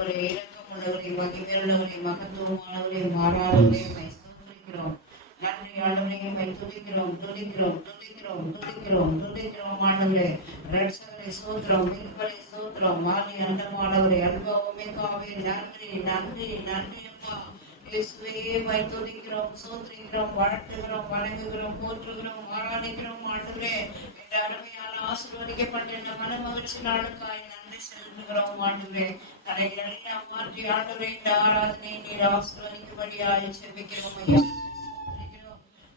இரக்கமுள்ளவரை மகிமையுள்ளவரை மகத்துவமானவரை மாறாதவரை ஸ்தோத்திரிக்கிறோம். நன்றி ஆண்டவரை துதிக்கிறோம் துதிக்கிறோம் துதிக்கிறோம் துதிக்கிறோம் துதிக்கிறோம் ஆண்டவரே. ரட்சகரை ஸ்தோத்திரம், மீட்பரை ஸ்தோத்திரம், மாறி அண்டமானவரை அனுபவமே காவே நன்றி நன்றி நன்றி அப்பா. இயேசுவே துதிக்கிறோம் ஸ்தோத்திரிக்கிறோம் வாழ்த்துகிறோம் வணங்குகிறோம் போற்றுகிறோம் ஆராதிக்கிறோம் ஆண்டவரே. இந்த அருமையான ஆசீர்வதிக்கப்பட்ட இந்த மன மகிழ்ச்சி நாளுக்காய் நன்றி செலுத்துகிறோம் ஆண்டவரே. தடைகளை மாற்றி ஆண்டவரே இந்த ஆராதனை நீர் ஆசீர்வதிக்கும்படியாய் ஜெபிக்கிறோம் ஐயா.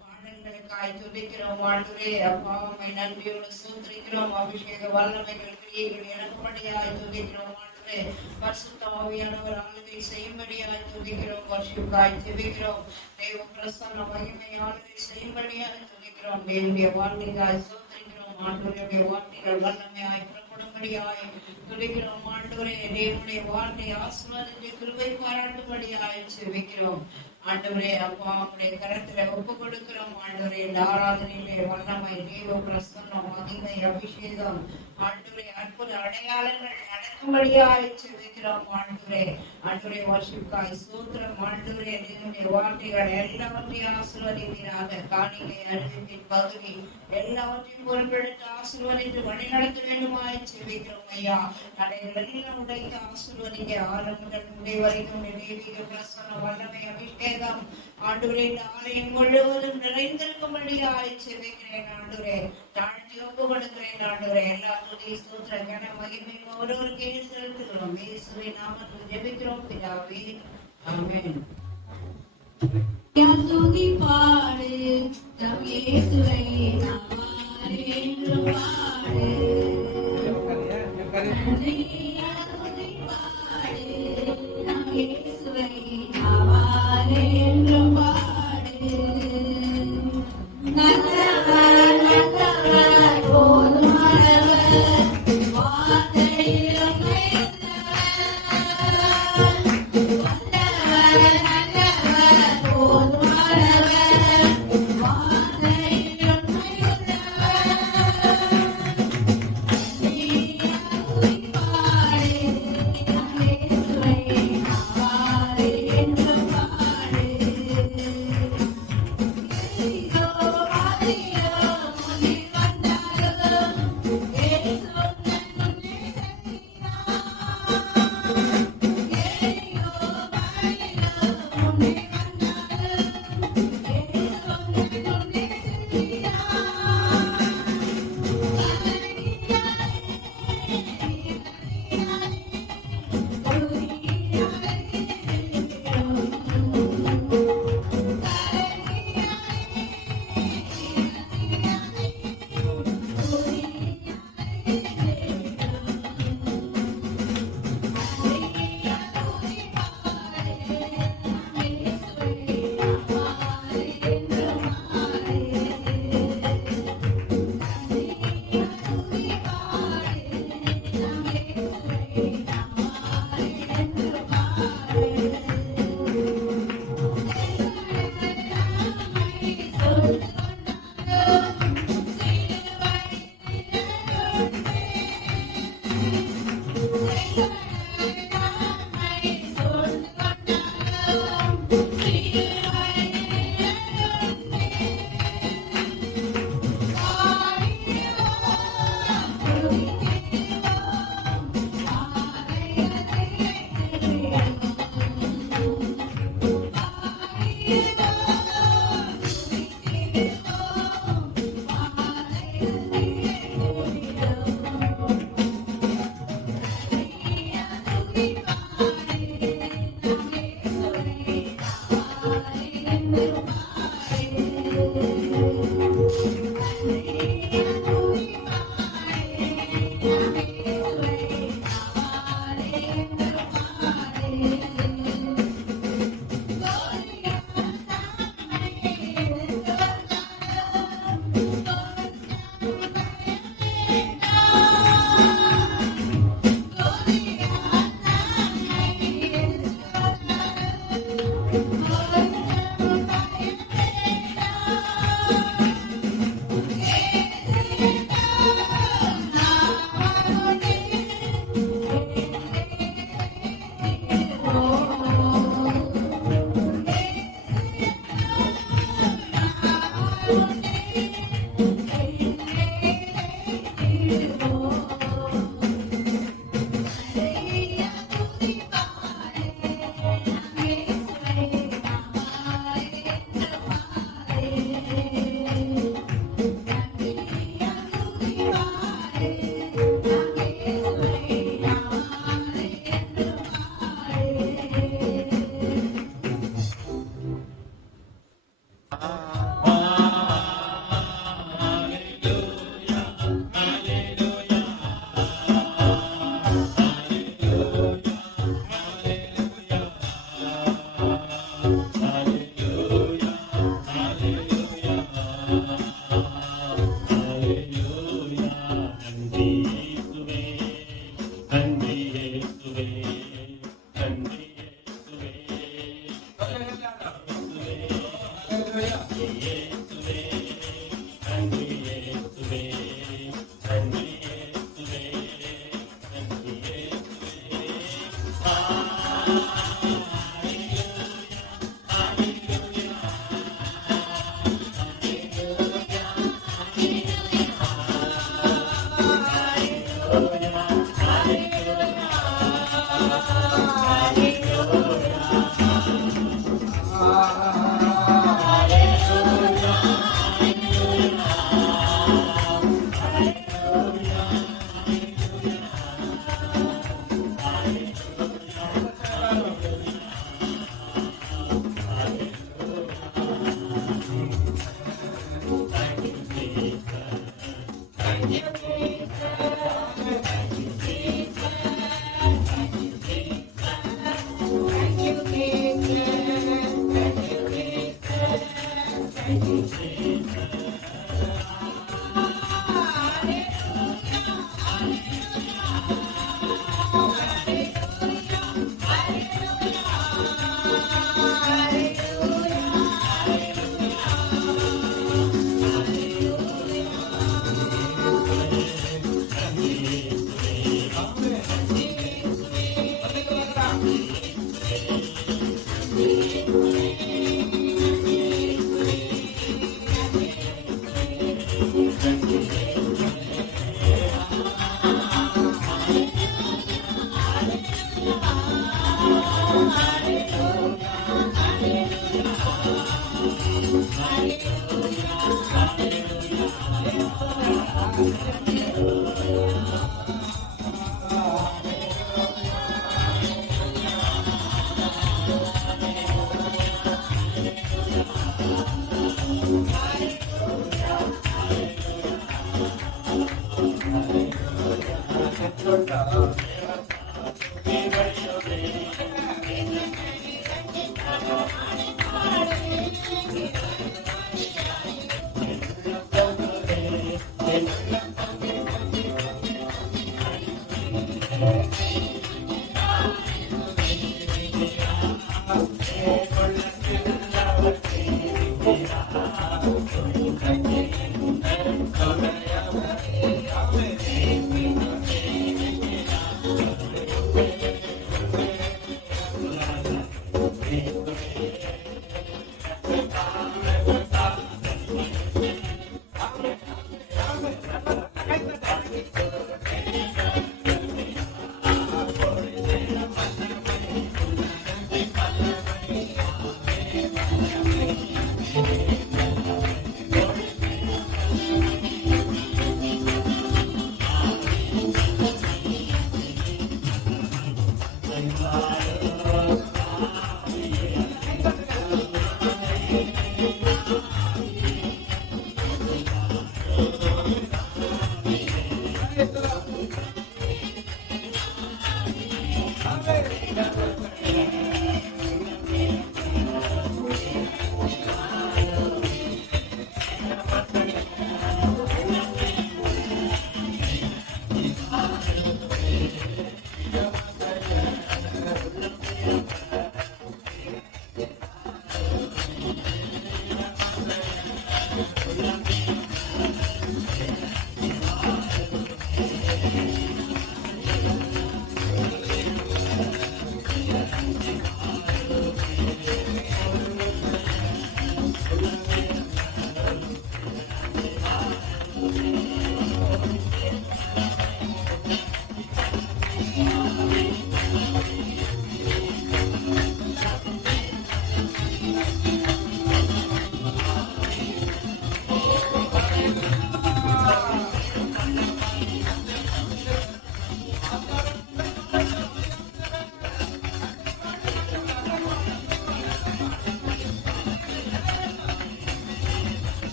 பாடல்களுக்காய் துதிக்கிறோம் ஆண்டவரே. அப்பா உம்மை நன்றியோடு ஸ்தோத்திரிக்கிறோம். அபிஷேக வல்லமைகள் கிரியைகள் இறங்கும்படியாய் துதிக்கிறோம் ஆண்டவரே. பரிசுத்த ஆவியானவர் ஆளுகை செய்யும்படியாய் துதிக்கிறோம். வர்ஷிப்புக்காய் ஜெபிக்கிறோம். தெய்வ பிரசன்ன மகிமை ஆளுகை செய்யும்படியாய் துதிக்கிறோம். தேவனுடைய வார்த்தைக்காய் ஸ்தோத்திரிக்கிறோம். ஆண்டவருடைய வார்த்தைகள் வல்லமையாய் புறப்படும்படியாய் துதிக்கிறோம் ஆண்டவரே. தேவனுடைய வார்த்தை ஆசீர்வாதத்தை கிருபை பாராட்டும்படியாய் ஜெபிக்கிறோம் ஆண்டவரே. அப்பா உடைய கரத்துல ஒப்பு கொடுக்கிறோம் ஆண்டவரே. இந்த ஆராதனையிலே வல்லமை தேவ பிரசன்னம் மகிமை அபிஷேகம் ஆண்டவரே அற்புத அடையாளங்கள் நடக்கும்படியாய் ஜெபிக்கிறோம் ஆண்டவரே. ஆண்டவரே வர்ஷிப்புக்காய் ஸ்தோத்திரம் ஆண்டவரே. தேவனுடைய வார்த்தைகள் எல்லாவற்றையும் ஆசீர்வதிப்பீராக. காணிக்கை அறிவிப்பின் பகுதி எல்லாவற்றையும் பொறுப்பெடுத்து ஆசீர்வதித்து வழிநடத்த வேண்டுமாய் ஜெபிக்கிறோம் ஐயா. தடைகள் எல்லாம் உடைத்து ஆசீர்வதிக்க ஆரம்ப முதல் முடிவு வரைக்கும் தெய்வீக பிரசன்னம் வல்லமை அபிஷேகம் ஆண்டவரே இந்த ஆலயம் முழுவதும் நிறைந்திருக்கும்படியாய் ஜெபிக்கிறேன் ஆண்டவரே. தாழ்த்தி ஒப்பு கொடுக்கிறேன் ஆண்டவரே. எல்லா துதி ஸ்தோத்திர கன மகிமை ஒருவருக்கே செலுத்துகிறோம். இயேசுவின் நாமத்தில் ஜெபிக்கிறோம் பிதாவே, ஆமென். துதி பாடு நம் இயேசுவை நாமாரே என்று பாடு. துதி பாடு நம் இயேசுவை நாமாரே என்று பாடு. நல்லவர் நல்லவர் போதுமானவர் வார்த்தையிலும்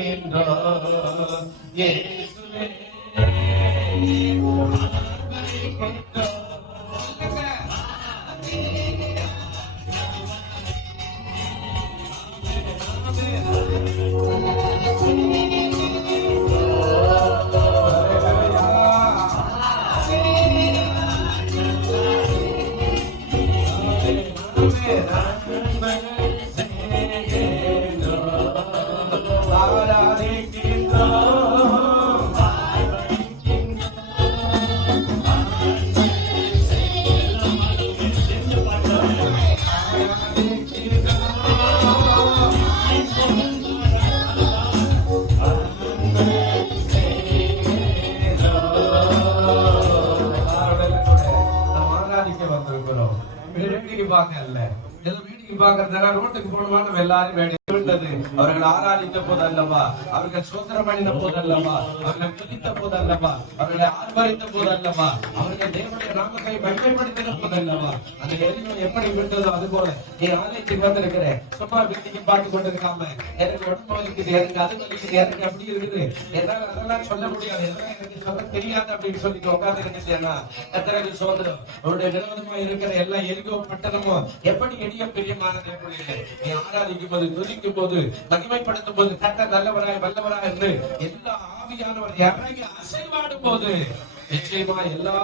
ஆராதிக்கின்றோம் இயேசுவே வேடிக்கை பார்க்கல ரோட்டுக்கு போனோமா நம்ம எல்லாரும் அவர்கள் ஆராதித்த போதல்லவா, அவர்கள் சுதந்திரம் பண்ணின போதல்லவா, அவர்கள் துதித்த போதல்லவா, அவர்களை ஆர்ப்பரித்த போதல்லவா, அவர்கள் தேவனுடைய நாமத்தை மகிமைப்படுத்தின போதல்லவா, அந்த எரியும் எப்படி விட்டதோ அது போல நீ ஆலயத்துக்கு வந்திருக்கிறேன். சும்மா வீட்டுக்கு பார்த்து கொண்டிருக்காம எனக்கு உடம்பு வலிக்குது, எனக்கு அது வலிக்குது, எனக்கு அப்படி இருக்குது, என்னால அதெல்லாம் சொல்ல முடியாது, எல்லாம் எனக்கு சொல்ல தெரியாது அப்படின்னு சொல்லிட்டு உட்கார்ந்து இருந்துச்சேன்னா கர்த்தருக்கு சோதரம். அவருடைய விரோதமா இருக்கிற எல்லா எரிகோ பட்டணமும் எப்படி எளிய பிரியமான தேவனுடைய நீ ஆராதிக்கும் போது, துதிக்கும் போது, மகிமைப்படுத்தும் போது கர்த்தர் நல்லவராய் வல்லவராய் இருந்து எல்லா ஆவியானவர் இறங்கி அசைவாடும் போது நிச்சயமா எல்லா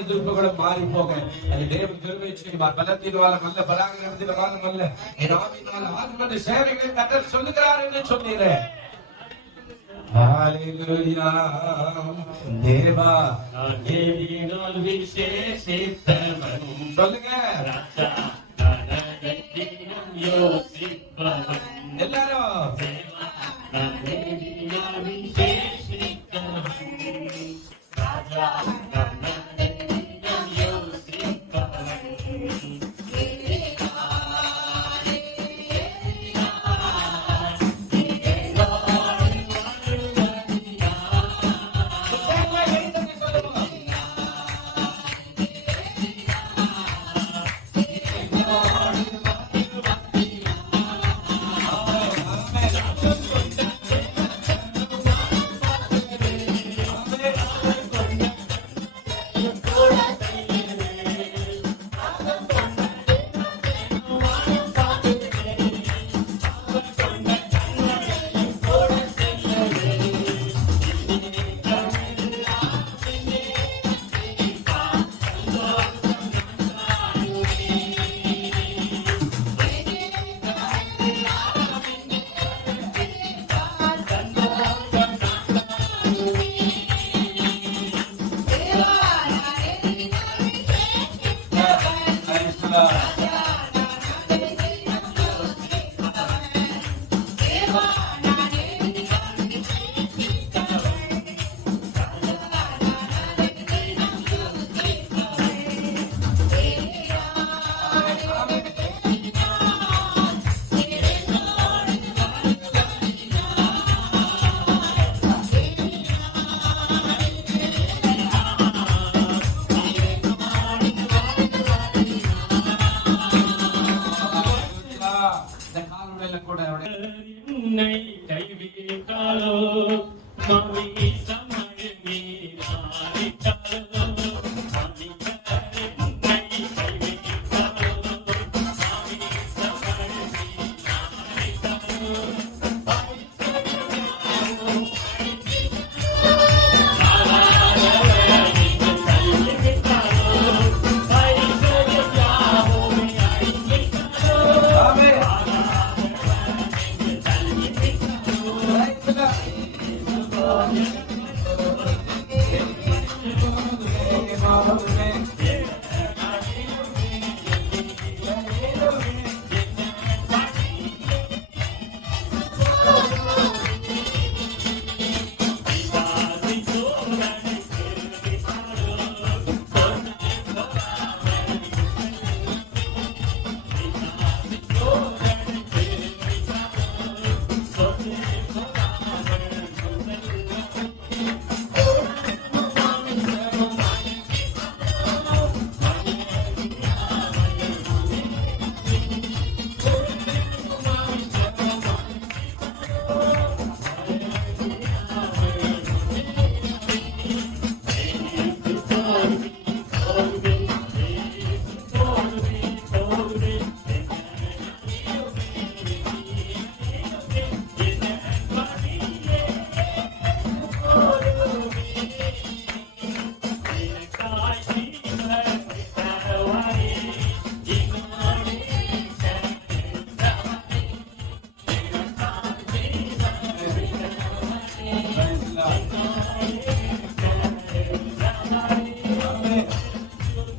எதிர்ப்புகளும் மாறி போக அது தேவன் கிருபை செய்வார். பலத்தினால அல்ல, பராக்கிரமத்தினாலும் அல்ல, என் ஆவியினால் ஆத்மது சேவைகளை கர்த்தர் சொல்லுகிறார் என்று சொன்னீரேன். ஹalleluya தேவா நான் தேவியினால் விசேஷித்தவன் சொல்லுங்க ராஜா நானகத்தினம் யோசிப்பவன் எல்லாரும் தேவா நான் தேவியினால் விசேஷித்தவன் ராஜா நானகத்தினம் யோசிப்பவன் என்னை கைவிட்டாலோ மாமி சமயமே நாடிட்டாலோ மாமி என்னை கைவிட்டாலோ மாமி சமயமே நாடிட்டாலோ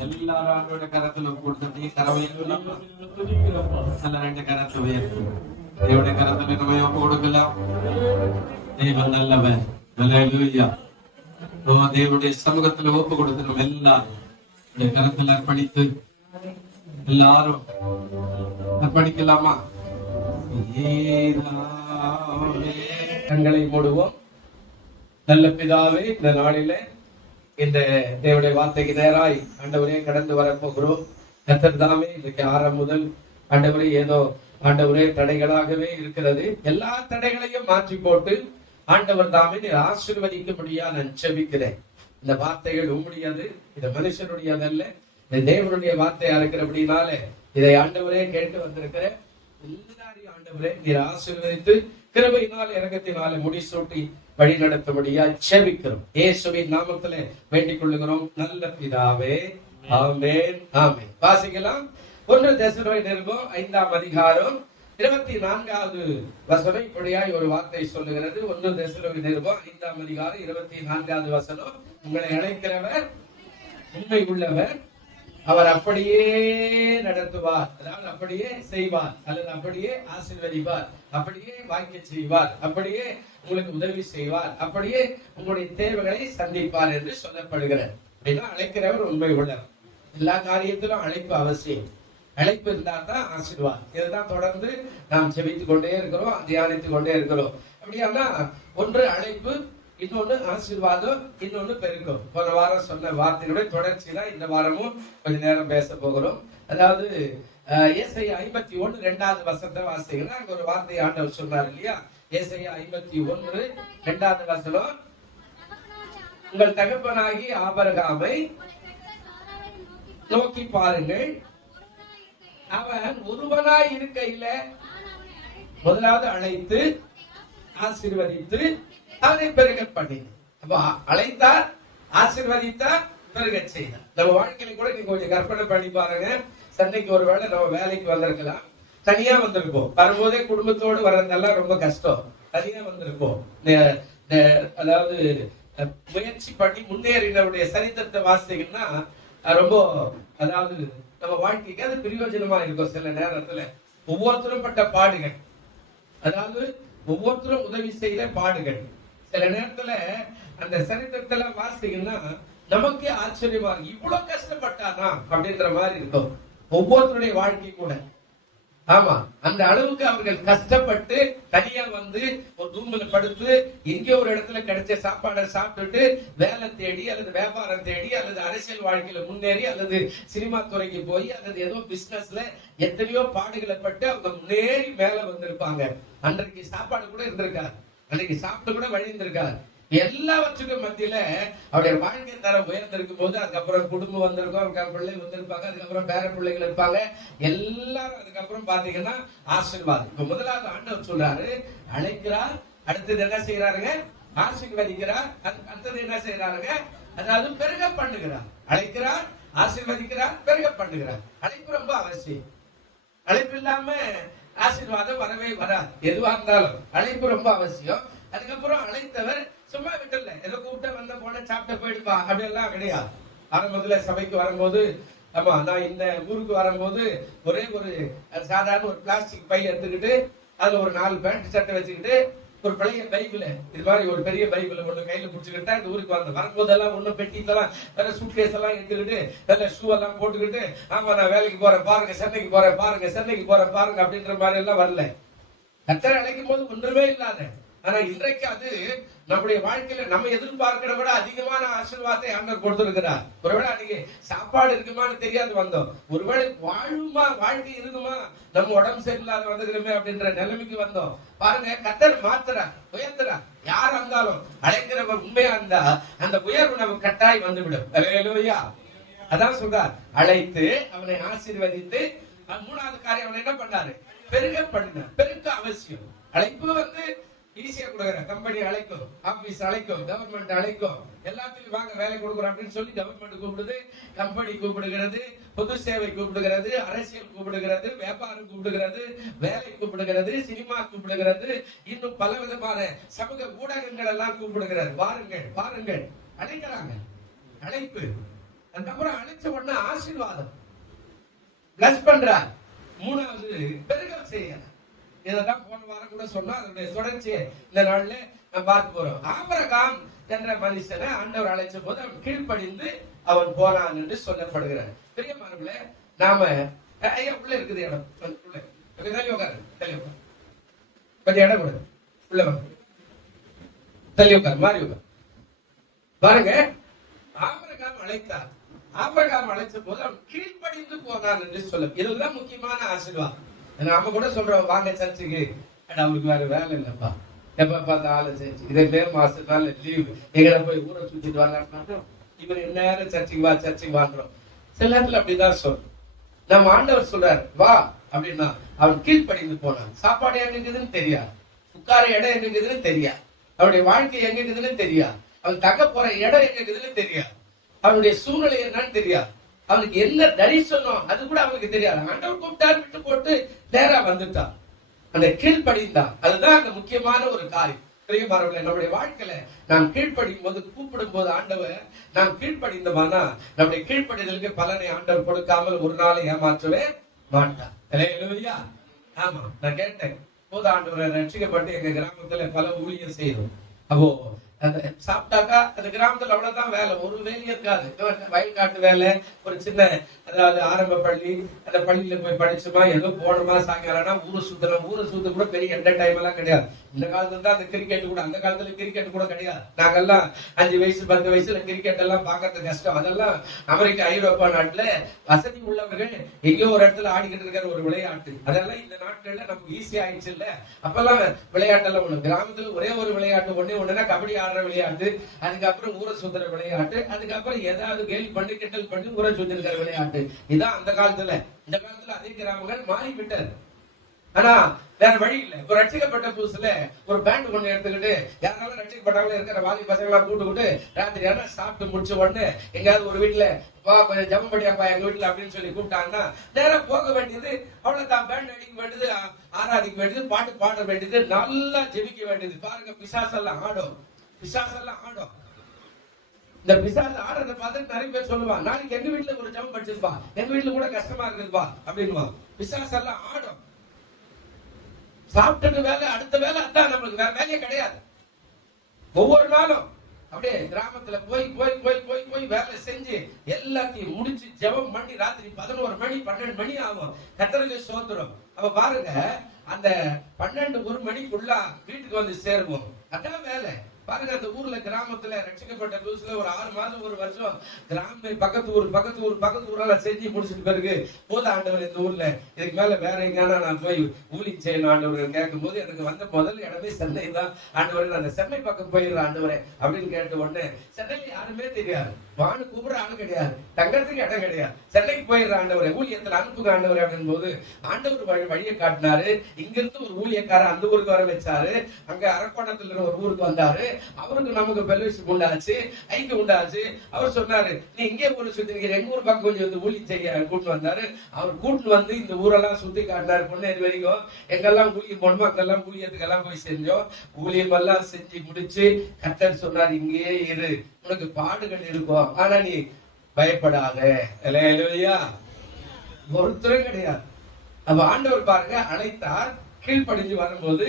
எல்லாரோட கரத்துல கொடுத்து கரவையில் ரெண்டு கரத்துல உயர்த்து தேவனுடைய கரத்துல நம்ம ஒப்பு கொடுக்கலாம். தேவன் நல்லவன். ஹல்லேலூயா. தேவனுடைய சமூகத்துல ஒப்பு கொடுத்து நம்ம எல்லாரும் கரத்துல அர்ப்பணித்து எல்லாரும் அர்ப்பணிக்கலாமா? கண்களை மூடுவோம். நல்ல பிதாவே, இந்த நாளிலே இந்த தேவனுடைய வார்த்தைக்கு நேராய் ஆண்டவரே கடந்து வரப்போகிறோம். கர்த்தர் தாமே இன்றைக்கு 6 முதல் ஆண்டவரே ஏதோ ஆண்டவரே தடைகளாகவே இருக்கிறது. எல்லா தடைகளையும் மாற்றி போட்டு ஆண்டவர் தாமே ஆசீர்வதிக்கும்படியா நான் ஜெபிக்கிறேன். இந்த வார்த்தைகள் உம்முடையது, இது மனுஷனுடையதல்ல, இந்த தேவனுடைய வார்த்தையா இருக்கிறபடினாலே இதை ஆண்டவரே கேட்டு வந்திருக்கிற எல்லாரையும் ஆண்டவரே நீர் ஆசீர்வதித்து கிருபையினால் இரக்கத்தினாலே முடிசூட்டி வழி நடத்தும்படியா ஜெபிக்கிறோம். இயேசுவின் நாமத்திலே வேண்டிக் கொள்ளுகிறோம் நல்ல பிதாவே, ஆமென், ஆமென். வாசிக்கலாம். 1 தெசலோனிக்கேயர் நிருபம் 5ஆம் அதிகாரம் 24வது வசனம் இப்படியாய் ஒரு வார்த்தை சொல்லுகிறது. 1 தெசலோனிக்கேயர் நிருபம் 5ஆம் அதிகாரம் 24வது வசனம். உங்களை அழைக்கிறவர் உண்மை உள்ளவர், அவர் அப்படியே நடத்துவார், அதாவது அப்படியே செய்வார், அல்லது அப்படியே ஆசீர்வதிப்பார், அப்படியே வாய்க்க செய்வார், அப்படியே உங்களுக்கு உதவி செய்வார், அப்படியே உங்களுடைய தேவைகளை சந்திப்பார் என்று சொல்லப்படுகிறார். அப்படின்னா அழைக்கிறவர் உண்மை உள்ளவர். எல்லா காரியத்திலும் அழைப்பு அவசியம். அழைப்பு இருந்தா தான் ஆசீர்வாதம். இதுதான் தொடர்ந்து நாம் செபித்துக் கொண்டே இருக்கிறோம், தியானித்துக் கொண்டே இருக்கிறோம். அப்படியானா ஒன்று அழைப்பு, இன்னொன்னு ஆசீர்வாதம், இன்னொன்னு பெருக்கம். போன வாரம் சொன்ன வார்த்தையுடைய தொடர்ச்சி தான் இந்த வாரமும் கொஞ்ச நேரம் பேச போகிறோம். அதாவது ஏசாயா 51 2வது வசனத்தை வாசிக்கிறேன். அங்க ஒரு வார்த்தை ஆண்டவர் சொன்னார் இல்லையா? ஏசாயா 51 2வது வசனம். உங்கள் தகப்பனாகி ஆபிரகாமை நோக்கி பாருங்கள், அவன் ஒருவனாய் இருக்கையில முதலாவது அழைத்து ஆசீர்வதித்து அவனை பெருக பண்ணினார். அப்ப அழைத்தார், ஆசீர்வதித்தார், பெருக செய்தார். நம்ம வாழ்க்கையில கூட நீங்க கொஞ்சம் கற்பனை பண்ணி பாருங்க. சண்டைக்கு ஒருவேளை நம்ம வேலைக்கு வந்திருக்கலாம், தனியா வந்திருப்போம். வரும்போதே குடும்பத்தோடு வர்றதெல்லாம் ரொம்ப கஷ்டம். தனியா வந்திருப்போம். அதாவது முயற்சி பண்ணி முன்னேறினவுடைய சரித்திரத்தை வாசிங்கன்னா ரொம்ப, அதாவது நம்ம வாழ்க்கைக்கு அது பிரயோஜனமா இருக்கும். சில நேரத்துல ஒவ்வொருத்தரும் பட்ட பாடுகள், அதாவது ஒவ்வொருத்தரும் உதவி செய்த பாடுகள், சில நேரத்துல அந்த சரித்திரத்துல வாசிங்கன்னா நமக்கே ஆச்சரியமா இருக்கு. இவ்வளவு கஷ்டப்பட்டானா அப்படின்ற மாதிரி இருக்கும் ஒவ்வொருத்தருடைய வாழ்க்கை கூட. ஆமா, அந்த அளவுக்கு அவர்கள் கஷ்டப்பட்டு தனியா வந்து ஒரு ரூம்ல படுத்து எங்கேயோ ஒரு இடத்துல கிடைச்ச சாப்பாடை சாப்பிட்டுட்டு வேலை தேடி அல்லது வியாபாரம் தேடி அல்லது அரசியல் வாழ்க்கையில முன்னேறி அல்லது சினிமா துறைக்கு போய் அல்லது ஏதோ பிசினஸ்ல எத்தனையோ பாடுகளை பட்டு அவங்க முன்னேறி மேல வந்திருப்பாங்க. அன்றைக்கு சாப்பாடு கூட இருந்திருக்காரு, அன்றைக்கு சாப்பிட்டு கூட வழி இருந்திருக்காரு. எல்லாவற்றுக்கும் மத்தியில அவருடைய வாழ்க்கை தரம் உயர்ந்திருக்கும் போது அதுக்கப்புறம் குடும்பம் வந்திருக்கும், அதுக்கப்புறம் பிள்ளை வந்திருப்பாங்க, அதுக்கப்புறம் பேர பிள்ளைகள் இருப்பாங்க, எல்லாரும் அதுக்கப்புறம் பாத்தீங்கன்னா ஆசீர்வாதம். இப்ப முதலாவது ஆண்டவர் சொல்றாரு, அழைக்கிறார், அடுத்தது என்ன செய்யறாருங்க? ஆசீர்வதிக்கிறார். அடுத்தது என்ன செய்யறாருங்க? அதாவது பெருக பண்ணுகிறார். அழைக்கிறார், ஆசீர்வதிக்கிறார், பெருக பண்ணுகிறார். அழைப்பு ரொம்ப அவசியம். அழைப்பு இல்லாம ஆசீர்வாதம் வரவே வராது. எதுவா இருந்தாலும் அழைப்பு ரொம்ப அவசியம். அதுக்கப்புறம் அழைத்தவர் சும்மா விட்டுல ஏதோ கூப்பிட்ட வந்த போன சாப்பிட்ட போயிடுப்பா அப்படி எல்லாம் கிடையாது. ஆரம்பத்துல சபைக்கு வரும்போது, ஆமா நான் இந்த ஊருக்கு வரும்போது ஒரே ஒரு சாதாரண ஒரு பிளாஸ்டிக் பை எடுத்துக்கிட்டு அதுல ஒரு 4 பேண்ட் சட்டை வச்சுக்கிட்டு ஒரு பழைய பைபிள், இது மாதிரி ஒரு பெரிய பைபிள் ஒண்ணு கையில புடிச்சுக்கிட்டா இந்த ஊருக்கு வந்த வரும்போதெல்லாம் ஒண்ணு பெட்டித்தெல்லாம் வேற சூட்கேஸ் எல்லாம் எடுத்துக்கிட்டு நல்ல ஷூ எல்லாம் போட்டுக்கிட்டு, ஆமா நான் வேலைக்கு போறேன் பாருங்க, சென்னைக்கு போறேன் பாருங்க, சென்னைக்கு போறேன் பாருங்க அப்படின்ற மாதிரி எல்லாம் வரல. கர்த்தரை அழைக்கும் போது ஒன்றுமே இல்லாத. ஆனா இன்றைக்கு அது நம்முடைய வாழ்க்கையில நம்ம எதிர்பார்க்கிறத விட அதிகமான ஆசீர்வாதத்தை ஆண்டவர் கொடுத்திருக்கிறார். ஒருவேளை அன்னைக்கு சாப்பாடு இருக்குமான்னு தெரியாது வந்தோம், ஒருவேளை வாழுமா வாழ்க்கை இருக்குமா, நம்ம உடம்பு சரியில்லாத வந்துக்கிறோமே அப்படின்ற நிலைமைக்கு வந்தோம். பாருங்க, கர்த்தர் மாத்துறார், உயர்த்துறார். யார் இருந்தாலும் அழைக்கிறவர் உண்மையா இருந்தா அந்த உயர்வு நமக்கு கட்டாய் வந்துவிடும். அல்லேலூயா. அதான் சொல்றார், அழைத்து அவனை ஆசீர்வதித்து. 3வது காரியம் அவனை என்ன பண்ணாரு? பெருக பண்ணினார். பெருக்க அவசியம். அழைப்பு வந்து ஈஸியா கொடுக்குற கம்பெனி அழைக்கும், ஆபீஸ் அழைக்கும், கவர்மெண்ட் அழைக்கும், எல்லாத்துக்கும் வாங்க வேலை கொடுக்குறோம் அப்படின்னு சொல்லி கவர்மெண்ட் கூப்பிடுது, கம்பெனி கூப்பிடுகிறது, பொது சேவை கூப்பிடுகிறது, அரசியல் கூப்பிடுகிறது, வியாபாரம் கூப்பிடுகிறது, வேலை கூப்பிடுகிறது, சினிமா கூப்பிடுகிறது, இன்னும் பல விதமான சமூக ஊடகங்கள் எல்லாம் கூப்பிடுகிறது. வாருங்கள் வாருங்கள் அழைக்கிறாங்க. அழைப்பு. அதுக்கப்புறம் அழைச்ச உடனே ஆசீர்வாதம் பிளஸ் பண்றார். 3வது பெருக செய்யறார். இதெல்லாம் போன வாரம் கூட சொன்னா அதனுடைய தொடர்ச்சியை இந்த நாள்ல நம்ம பார்க்க போறோம். ஆபிரகாம் என்ற மனுஷனை ஆண்டவர் அழைச்ச போது அவன் கீழ்ப்படிந்து அவன் போனான் என்று சொல்லப்படுகிறார். பிரியமானவர்களே, நாம உள்ள இருக்குது இடம், கொஞ்சம் இடம் கொடுங்க. உள்ள வாங்க, தள்ளி உட்கார், மாறி உட்கார். பாருங்க, ஆபிரகாம் அழைத்தார். ஆபிரகாம் அழைச்ச போது அவன் கீழ்ப்படிந்து போனான் என்று சொல்ல. இதுதான் முக்கியமான ஆசீர்வாதம். நாம கூட சொல்றோம், வாங்க சர்ச்சுக்கு. அவருக்கு வேற வேலை இல்லப்பா, எப்ப பார்த்த ஆளு சர்ச்சு, இதே மே மாசத்தால லீவ், எங்களை போய் ஊரை சுத்திட்டு வாங்க. இவர் என்ன நேரம் சர்ச்சுக்கு வாங்குறோம். சில நேரத்துல அப்படிதான் சொல்றோம். நம்ம ஆண்டவர் சொல்றாரு வா அப்படின்னா அவன் கீழ்ப்படிந்து போனான். சாப்பாடு எங்க இருக்குதுன்னு தெரியாது, உட்கார இடம் எங்க இருக்குதுன்னு தெரியாது, அவனுடைய வாழ்க்கை எங்க இருக்குதுன்னு தெரியாது, அவன் தக்க போற இடம் எங்க இருக்குதுன்னு தெரியாது, அவனுடைய சூழ்நிலை என்னன்னு தெரியாது, அவனுக்கு என்ன தரிசனம் அது கூட அவனுக்கு தெரியாது. ஆண்டவர் கூப்பிட்டார், விட்டு போட்டு நேரா வந்துட்டான். அந்த கீழ்ப்படிந்தான். அதுதான் அந்த முக்கியமான ஒரு காரியம். பிரியமானவர்களே, நம்முடைய வாழ்க்கையில நாம் கீழ்ப்படியும் போது, கூப்பிடும் போது ஆண்டவர் நாம் கீழ்ப்படிந்தோம்னா நம்முடைய கீழ்ப்படிதலுக்கு பலனை ஆண்டவர் கொடுக்காமல் ஒரு நாளை ஏமாற்றவே மாட்டார். அல்லேலூயா. ஆமா, நான் கேட்டேன், போது ஆண்டவரை ரட்சிக்கப்பட்டு எங்க கிராமத்துல பல ஊழியர் செய்யறோம். அப்போ அந்த சாப்பிட்டாக்கா அந்த கிராமத்துல அவ்வளவுதான் வேலை, ஒரு வேலையும் இருக்காது. வயல்காட்டு வேலை, ஒரு சின்ன அதாவது ஆரம்ப பள்ளி, அந்த பள்ளியில போய் படிச்சுமா, ஏதோ போனோமா, சாயங்காலம்னா ஊரை சுத்தலாம். ஊரை சுத்த கூட பெரிய என்டர்டைம் எல்லாம் கிடையாது. இந்த காலத்துல தான் அந்த கிரிக்கெட் கூட, அந்த காலத்துல கிரிக்கெட் கூட கிடையாது. நாங்கெல்லாம் 5 வயசு 10 வயசுல கிரிக்கெட் எல்லாம் பாக்குறது கஷ்டம். அதெல்லாம் அமெரிக்கா ஐரோப்பா நாட்டுல வசதி உள்ளவர்கள் எங்கேயோ ஒரு இடத்துல ஆடிக்கிட்டு இருக்கிற ஒரு விளையாட்டு. அதெல்லாம் இந்த நாட்கள்ல நமக்கு ஈஸி ஆயிடுச்சு இல்ல. அப்பெல்லாம் விளையாட்டெல்லாம் ஒண்ணு, கிராமத்துல ஒரே ஒரு விளையாட்டு ஒண்ணுன்னா கபடி ஆடுற விளையாட்டு, அதுக்கப்புறம் ஊரை சுத்துற விளையாட்டு, அதுக்கப்புறம் ஏதாவது கேலி பண்ணி கிண்டல் பண்ணி ஊரை சுத்திருக்கிற விளையாட்டு. இதான் அந்த காலத்துல. இந்த காலத்துல அதே கிராமங்கள் மாறிவிட்டது. ஆனா வேற வழி இல்லை. ஒரு ரட்சிக்கப்பட்ட புதுசுல ஒரு பேண்ட் ஒண்ணு எடுத்துக்கிட்டு யாராலும் ரட்சிக்கப்பட்டவங்க இருக்கிற வாலி பசங்களா கூட்டுக்கிட்டு ராத்திரி யாரா சாப்பிட்டு முடிச்ச உடனே எங்கயாவது ஒரு வீட்டுல வா கொஞ்சம் ஜபம் பண்ணியாப்பா எங்க வீட்டுல அப்படின்னு சொல்லி கூப்பிட்டாங்கன்னா நேரா போக வேண்டியது. அவ்வளவுதான், பேண்ட் அடிக்க வேண்டியது, ஆராதிக்க வேண்டியது, பாட்டு பாட வேண்டியது, நல்லா ஜெபிக்க வேண்டியது. பாருங்க, பிசாசெல்லாம் ஆடும், பிசாசெல்லாம் ஆடும். இந்த பிசாசு ஆடுறத பார்த்து நிறைய பேர் சொல்லுவான், நாளைக்கு எங்க வீட்டுல ஒரு ஜபம் படிச்சிருப்பா, எங்க வீட்டுல கூட கஷ்டமா இருக்குதுப்பா அப்படின்னு. பிசாசெல்லாம் ஆடும். சாப்பிட்டு வேலை, அடுத்த வேலை அதான், நம்மளுக்கு வேற வேலையே கிடையாது. ஒவ்வொரு நாளும் அப்படியே கிராமத்துல போய் போய் போய் போய் போய் வேலை செஞ்சு எல்லாத்தையும் முடிச்சு ஜெபம் பண்ணி ராத்திரி 11 மணி 12 மணி ஆகும். கர்த்தருக்கு ஸ்தோத்திரம். அப்ப பாருங்க, அந்த 12 1 மணிக்குள்ள வீட்டுக்கு வந்து சேருவோம். அதான் வேலை. பாருங்க, அந்த ஊர்ல கிராமத்துல ரட்சிக்கப்பட்ட புதுசுல ஒரு 6 மாதம் 1 வருஷம் கிராம பக்கத்து ஊரெல்லாம் செஞ்சு முடிச்சுட்டு பிறகு போது ஆண்டவர் இந்த ஊர்ல இதுக்கு மேல வேற எங்கன்னா நான் போய் ஊழியம் செய்யணும் ஆண்டவர் கேட்கும் போது எனக்கு வந்த முதல் இடமே சென்னை தான். ஆண்டவரே நான் சென்னை பக்கம் போயிடுறேன் ஆண்டவரே அப்படின்னு கேட்ட உடனே சென்னையில யாருமே தெரியாது, வானு கூப்பிடுற ஆளு கிடையாது, தங்கறதுக்கு இடம் கிடையாது, சென்னைக்கு போயிடுற ஆண்டவரே ஊழியத்துல அனுப்புங்க ஆண்டவரே அப்படின்னு போது ஆண்டவர் வழியை காட்டினாரு. இங்க இருந்து ஒரு ஊழியக்காரர் அந்த ஊருக்கு வர வச்சாரு. அங்க அரக்கோணத்துல ஒரு ஊருக்கு வந்தாரு. அவருக்கு நமக்கு பெல்விஷம் உண்டாச்சு, ஐக்கியம் உண்டாச்சு. அவர் சொன்னாரு, நீ இங்கே ஊரை சுத்தி எங்க ஊர் பக்கம் கொஞ்சம் வந்து ஊழியம் செய்ய கூட்டு வந்தாரு. அவர் கூட்டு வந்து இந்த ஊரெல்லாம் சுத்தி காட்டினாரு. பொன்னேரி வரைக்கும் எங்கெல்லாம் ஊழியம் போனோமோ அங்கெல்லாம் ஊழியத்துக்கு எல்லாம் போய் செஞ்சோம். ஊழியம் எல்லாம் செஞ்சு முடிச்சு கர்த்தர் சொன்னார், இங்கேயே இரு, உனக்கு பாடுகள் இருக்கும், ஆனா நீ பயப்படாத. அல்லேலூயா. ஒருத்தரும் கிடையாது. அப்ப ஆண்டவர் பாருங்க, அழைத்தார், கீழ்ப்படிஞ்சு வரும்போது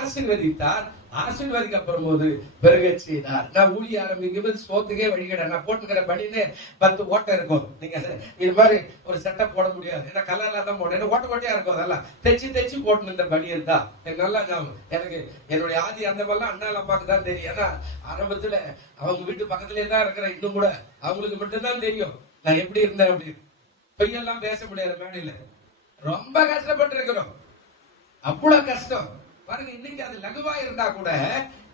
ஆசீர்வதித்தார், ஆசீர்வாதிக்கப்புறம் போது பெருக செய்தார். நான் ஊழிய ஆரம்பிக்கும் சோத்துக்கே வழிகட, நான் போட்டுக்கிற படின்னு 10 ஓட்டை இருக்கும். நீங்க இது மாதிரி ஒரு செட்டப் போட முடியாது, ஏன்னா கலர்ல தான் போடணும், ஏன்னா ஓட்ட ஓட்டையா இருக்கும். அதெல்லாம் தைச்சு போட்டு இந்த பனியன் தான் எனக்கு நல்லா ஞாபகம். எனக்கு என்னுடைய ஆதி அந்த மாதிரிலாம் அண்ணா அம்மாவுக்கு தான் தெரியும். ஏன்னா ஆரம்பத்துல அவங்க வீட்டு பக்கத்துலயே தான் இருக்கிறேன். இன்னும் கூட அவங்களுக்கு மட்டும்தான் தெரியும் நான் எப்படி இருந்தேன் அப்படின்னு. பொய்யெல்லாம் பேச முடியாது மேடையில. ரொம்ப கஷ்டப்பட்டு இருக்கிறோம், அவ்வளவு கஷ்டம். பாருங்க, இன்னைக்கு அது லகுவா இருந்தா கூட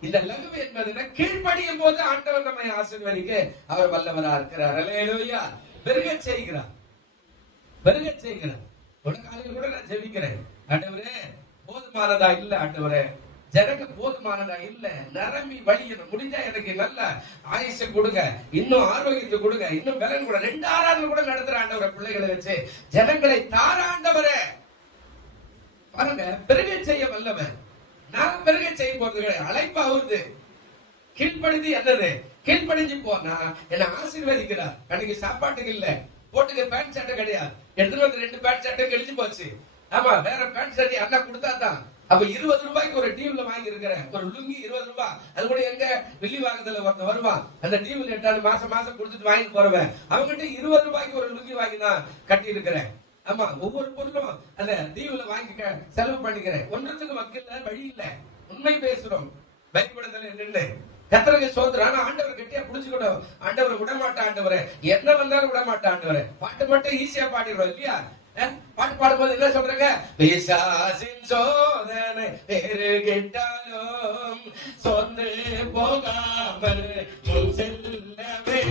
இந்த லகுவு என்பது கீழ்ப்படியும் போது ஆண்டவர் நம்மை ஆசீர்வதிக்க அவர் வல்லவரா இருக்கிறார். அல்லேலூயா. பெருக செய்கிறார், பெருக செய்கிறார். ஒரு காலையில் கூட நான் ஜெபிக்கிறேன், ஆண்டவரே போதுமானதா இல்ல, ஆண்டவரே ஜனக்கு போதுமானதா இல்ல, நிரம்பி வழியணும், முடிஞ்சா எனக்கு நல்ல ஆயுசை கொடுங்க, இன்னும் ஆரோக்கியத்தை கொடுங்க, இன்னும் பலன் கூட 2 ஆராதனை கூட நடத்துற ஆண்டவரை பிள்ளைகளை வச்சு ஜனங்களை தாராண்டவரே. பாருங்க, பெருக செய்ய வல்லவன். நான் பெருக செய்ய போறது கிடையாது, அழைப்பு அவருது. கீழ்ப்படிந்து என்னது, கீழ்ப்படிஞ்சு போனா என்ன ஆசீர்வதிக்கிறார். அன்னைக்கு சாப்பாட்டுக்கு இல்ல, போட்டுக்க பேண்ட் சட்டை கிடையாது, எடுத்துட்டு வந்து 2 பேண்ட் சட்டை கழிஞ்சு போச்சு. ஆமா, வேற பேண்ட் சட்டை அண்ணா கொடுத்தா தான். அப்ப 20 ரூபாய்க்கு ஒரு டியூல வாங்கி இருக்கிறேன், ஒரு லுங்கி 20 ரூபாய். அது கூட எங்க வெள்ளி வாங்கத்துல ஒருத்த வருவான், அந்த டியூல மாசம் மாசம் கொடுத்துட்டு வாங்கிட்டு போறவன், அவங்ககிட்ட 20 ரூபாய்க்கு ஒரு லுங்கி வாங்கி நான் கட்டி இருக்கிறேன். ஆமா, ஒவ்வொரு பொருளும் அந்த தீவுல வாங்கி செலவு பண்ணிக்கிறேன். ஒன்றத்துக்கு வக்கீல்ல வழி இல்ல, உண்மை பேசுறோம். பயப்படுதல் நின்று கர்த்தருக்கு ஸ்தோத்திரம். ஆனா ஆண்டவர் கெட்டியா புடிச்சுக்கணும். ஆண்டவர் விட மாட்டா, ஆண்டவரே என்ன வந்தாலும் விட மாட்டா, ஆண்டவரே. பாட்டு மட்டும் ஈஸியா பாடிடுறோம் இல்லையா? பாட்டு பாடும்போது என்ன சொல்றாங்க? பிசாசின் சோதனை பெருகிட்டாலும் சொந்து போகாமல் முன் செல்லவே.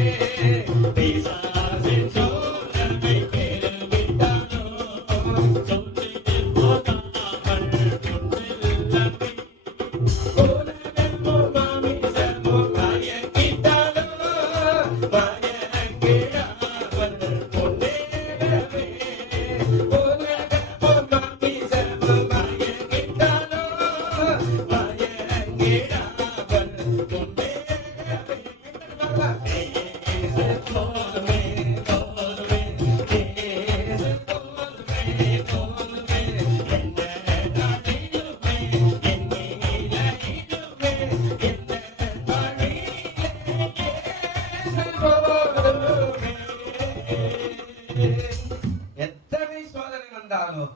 பிசாசின் சோதனை பெருகிட்டாலும் சொந்து போகாமல் முன் செல்லவே. எத்தனை சோதனை வந்தாலும்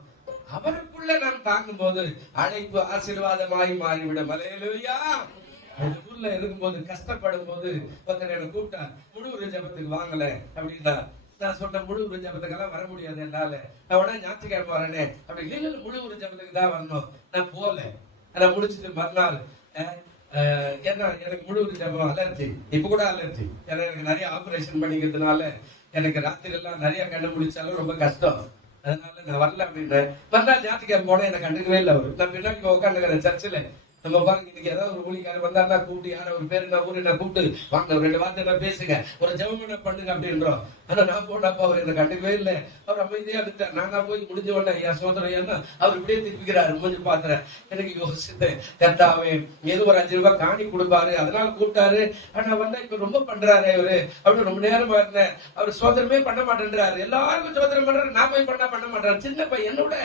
அவருக்குள்ள நாம் தாங்கும் போது அழைப்பு ஆசீர்வாதமாய் மாறிவிடும். அல்லேலூயா. ஊர்ல இருக்கும்போது கஷ்டப்படும் போது ஒருத்தர் என்ன கூப்பிட்டா, முழு ஜபத்துக்கு வாங்கல அப்படின்னா நான் சொன்ன முழு ஜபத்துக்கெல்லாம் வர முடியாது என்னால, நான் உடனே ஞாயிற்றுக்கிழமை வரேனே அப்படி இல்ல, முழு ஜபத்துக்கு தான் வரணும். நான் போல அதை முடிச்சுட்டு மறுநாள் ஏன்னா எனக்கு முழு ஜபம் அலர்ஜி, இப்ப கூட அலர்ஜி. ஏன்னா எனக்கு நிறைய ஆபரேஷன் பண்ணிக்கிறதுனால எனக்கு ராத்திரி எல்லாம் நிறைய கண்ணு முடிச்சாலும் ரொம்ப கஷ்டம். அதனால நான் வரல அப்படின்னு மறுநாள் ஞாயிற்றுக்கிழமை போன எனக்கு கண்டுக்கவே இல்லை அவரு. நான் பின்னாடி உட்காந்துக்கிறேன் சர்ச்சில். நம்ம பாருங்க, இன்னைக்கு ஏதாவது ஒரு ஊழிக்காரர் வந்தாருன்னா கூப்பிட்டு யாரோ ஒரு பேரு நான் ஊரு நான் கூப்பிட்டு வாங்க ஒரு 2 வார்த்தை நான் பேசுங்க, ஒரு ஜெபம் பண்ணுங்க அப்படின்றோம். ஆனா நான் போனப்ப அவர் என்ன கண்டுக்கவே இல்லை. அவர் அமைதியா இருந்துட்டார். நாங்க போய் முடிஞ்ச உடனே ஐயா சோதரம் ஏன்னா அவர் இப்படியே திருப்பிக்கிறாரு. முடிஞ்சு பாத்துறேன். எனக்கு யோசித்தேன், கர்த்தாவே ஏதோ ஒரு 5 ரூபாய் காணி கொடுப்பாரு அதனால கூப்பிட்டாரு. ஆனா வந்தா இப்ப ரொம்ப பண்றாரு அவரு அப்படின்னு ரொம்ப நேரம் இருந்தேன். அவர் சோதரமே பண்ண மாட்டேன்றாரு. எல்லாருக்கும் சோதரம் பண்றாரு, நான் போய் பண்ண மாட்டேன். சின்ன பையன், என்னோட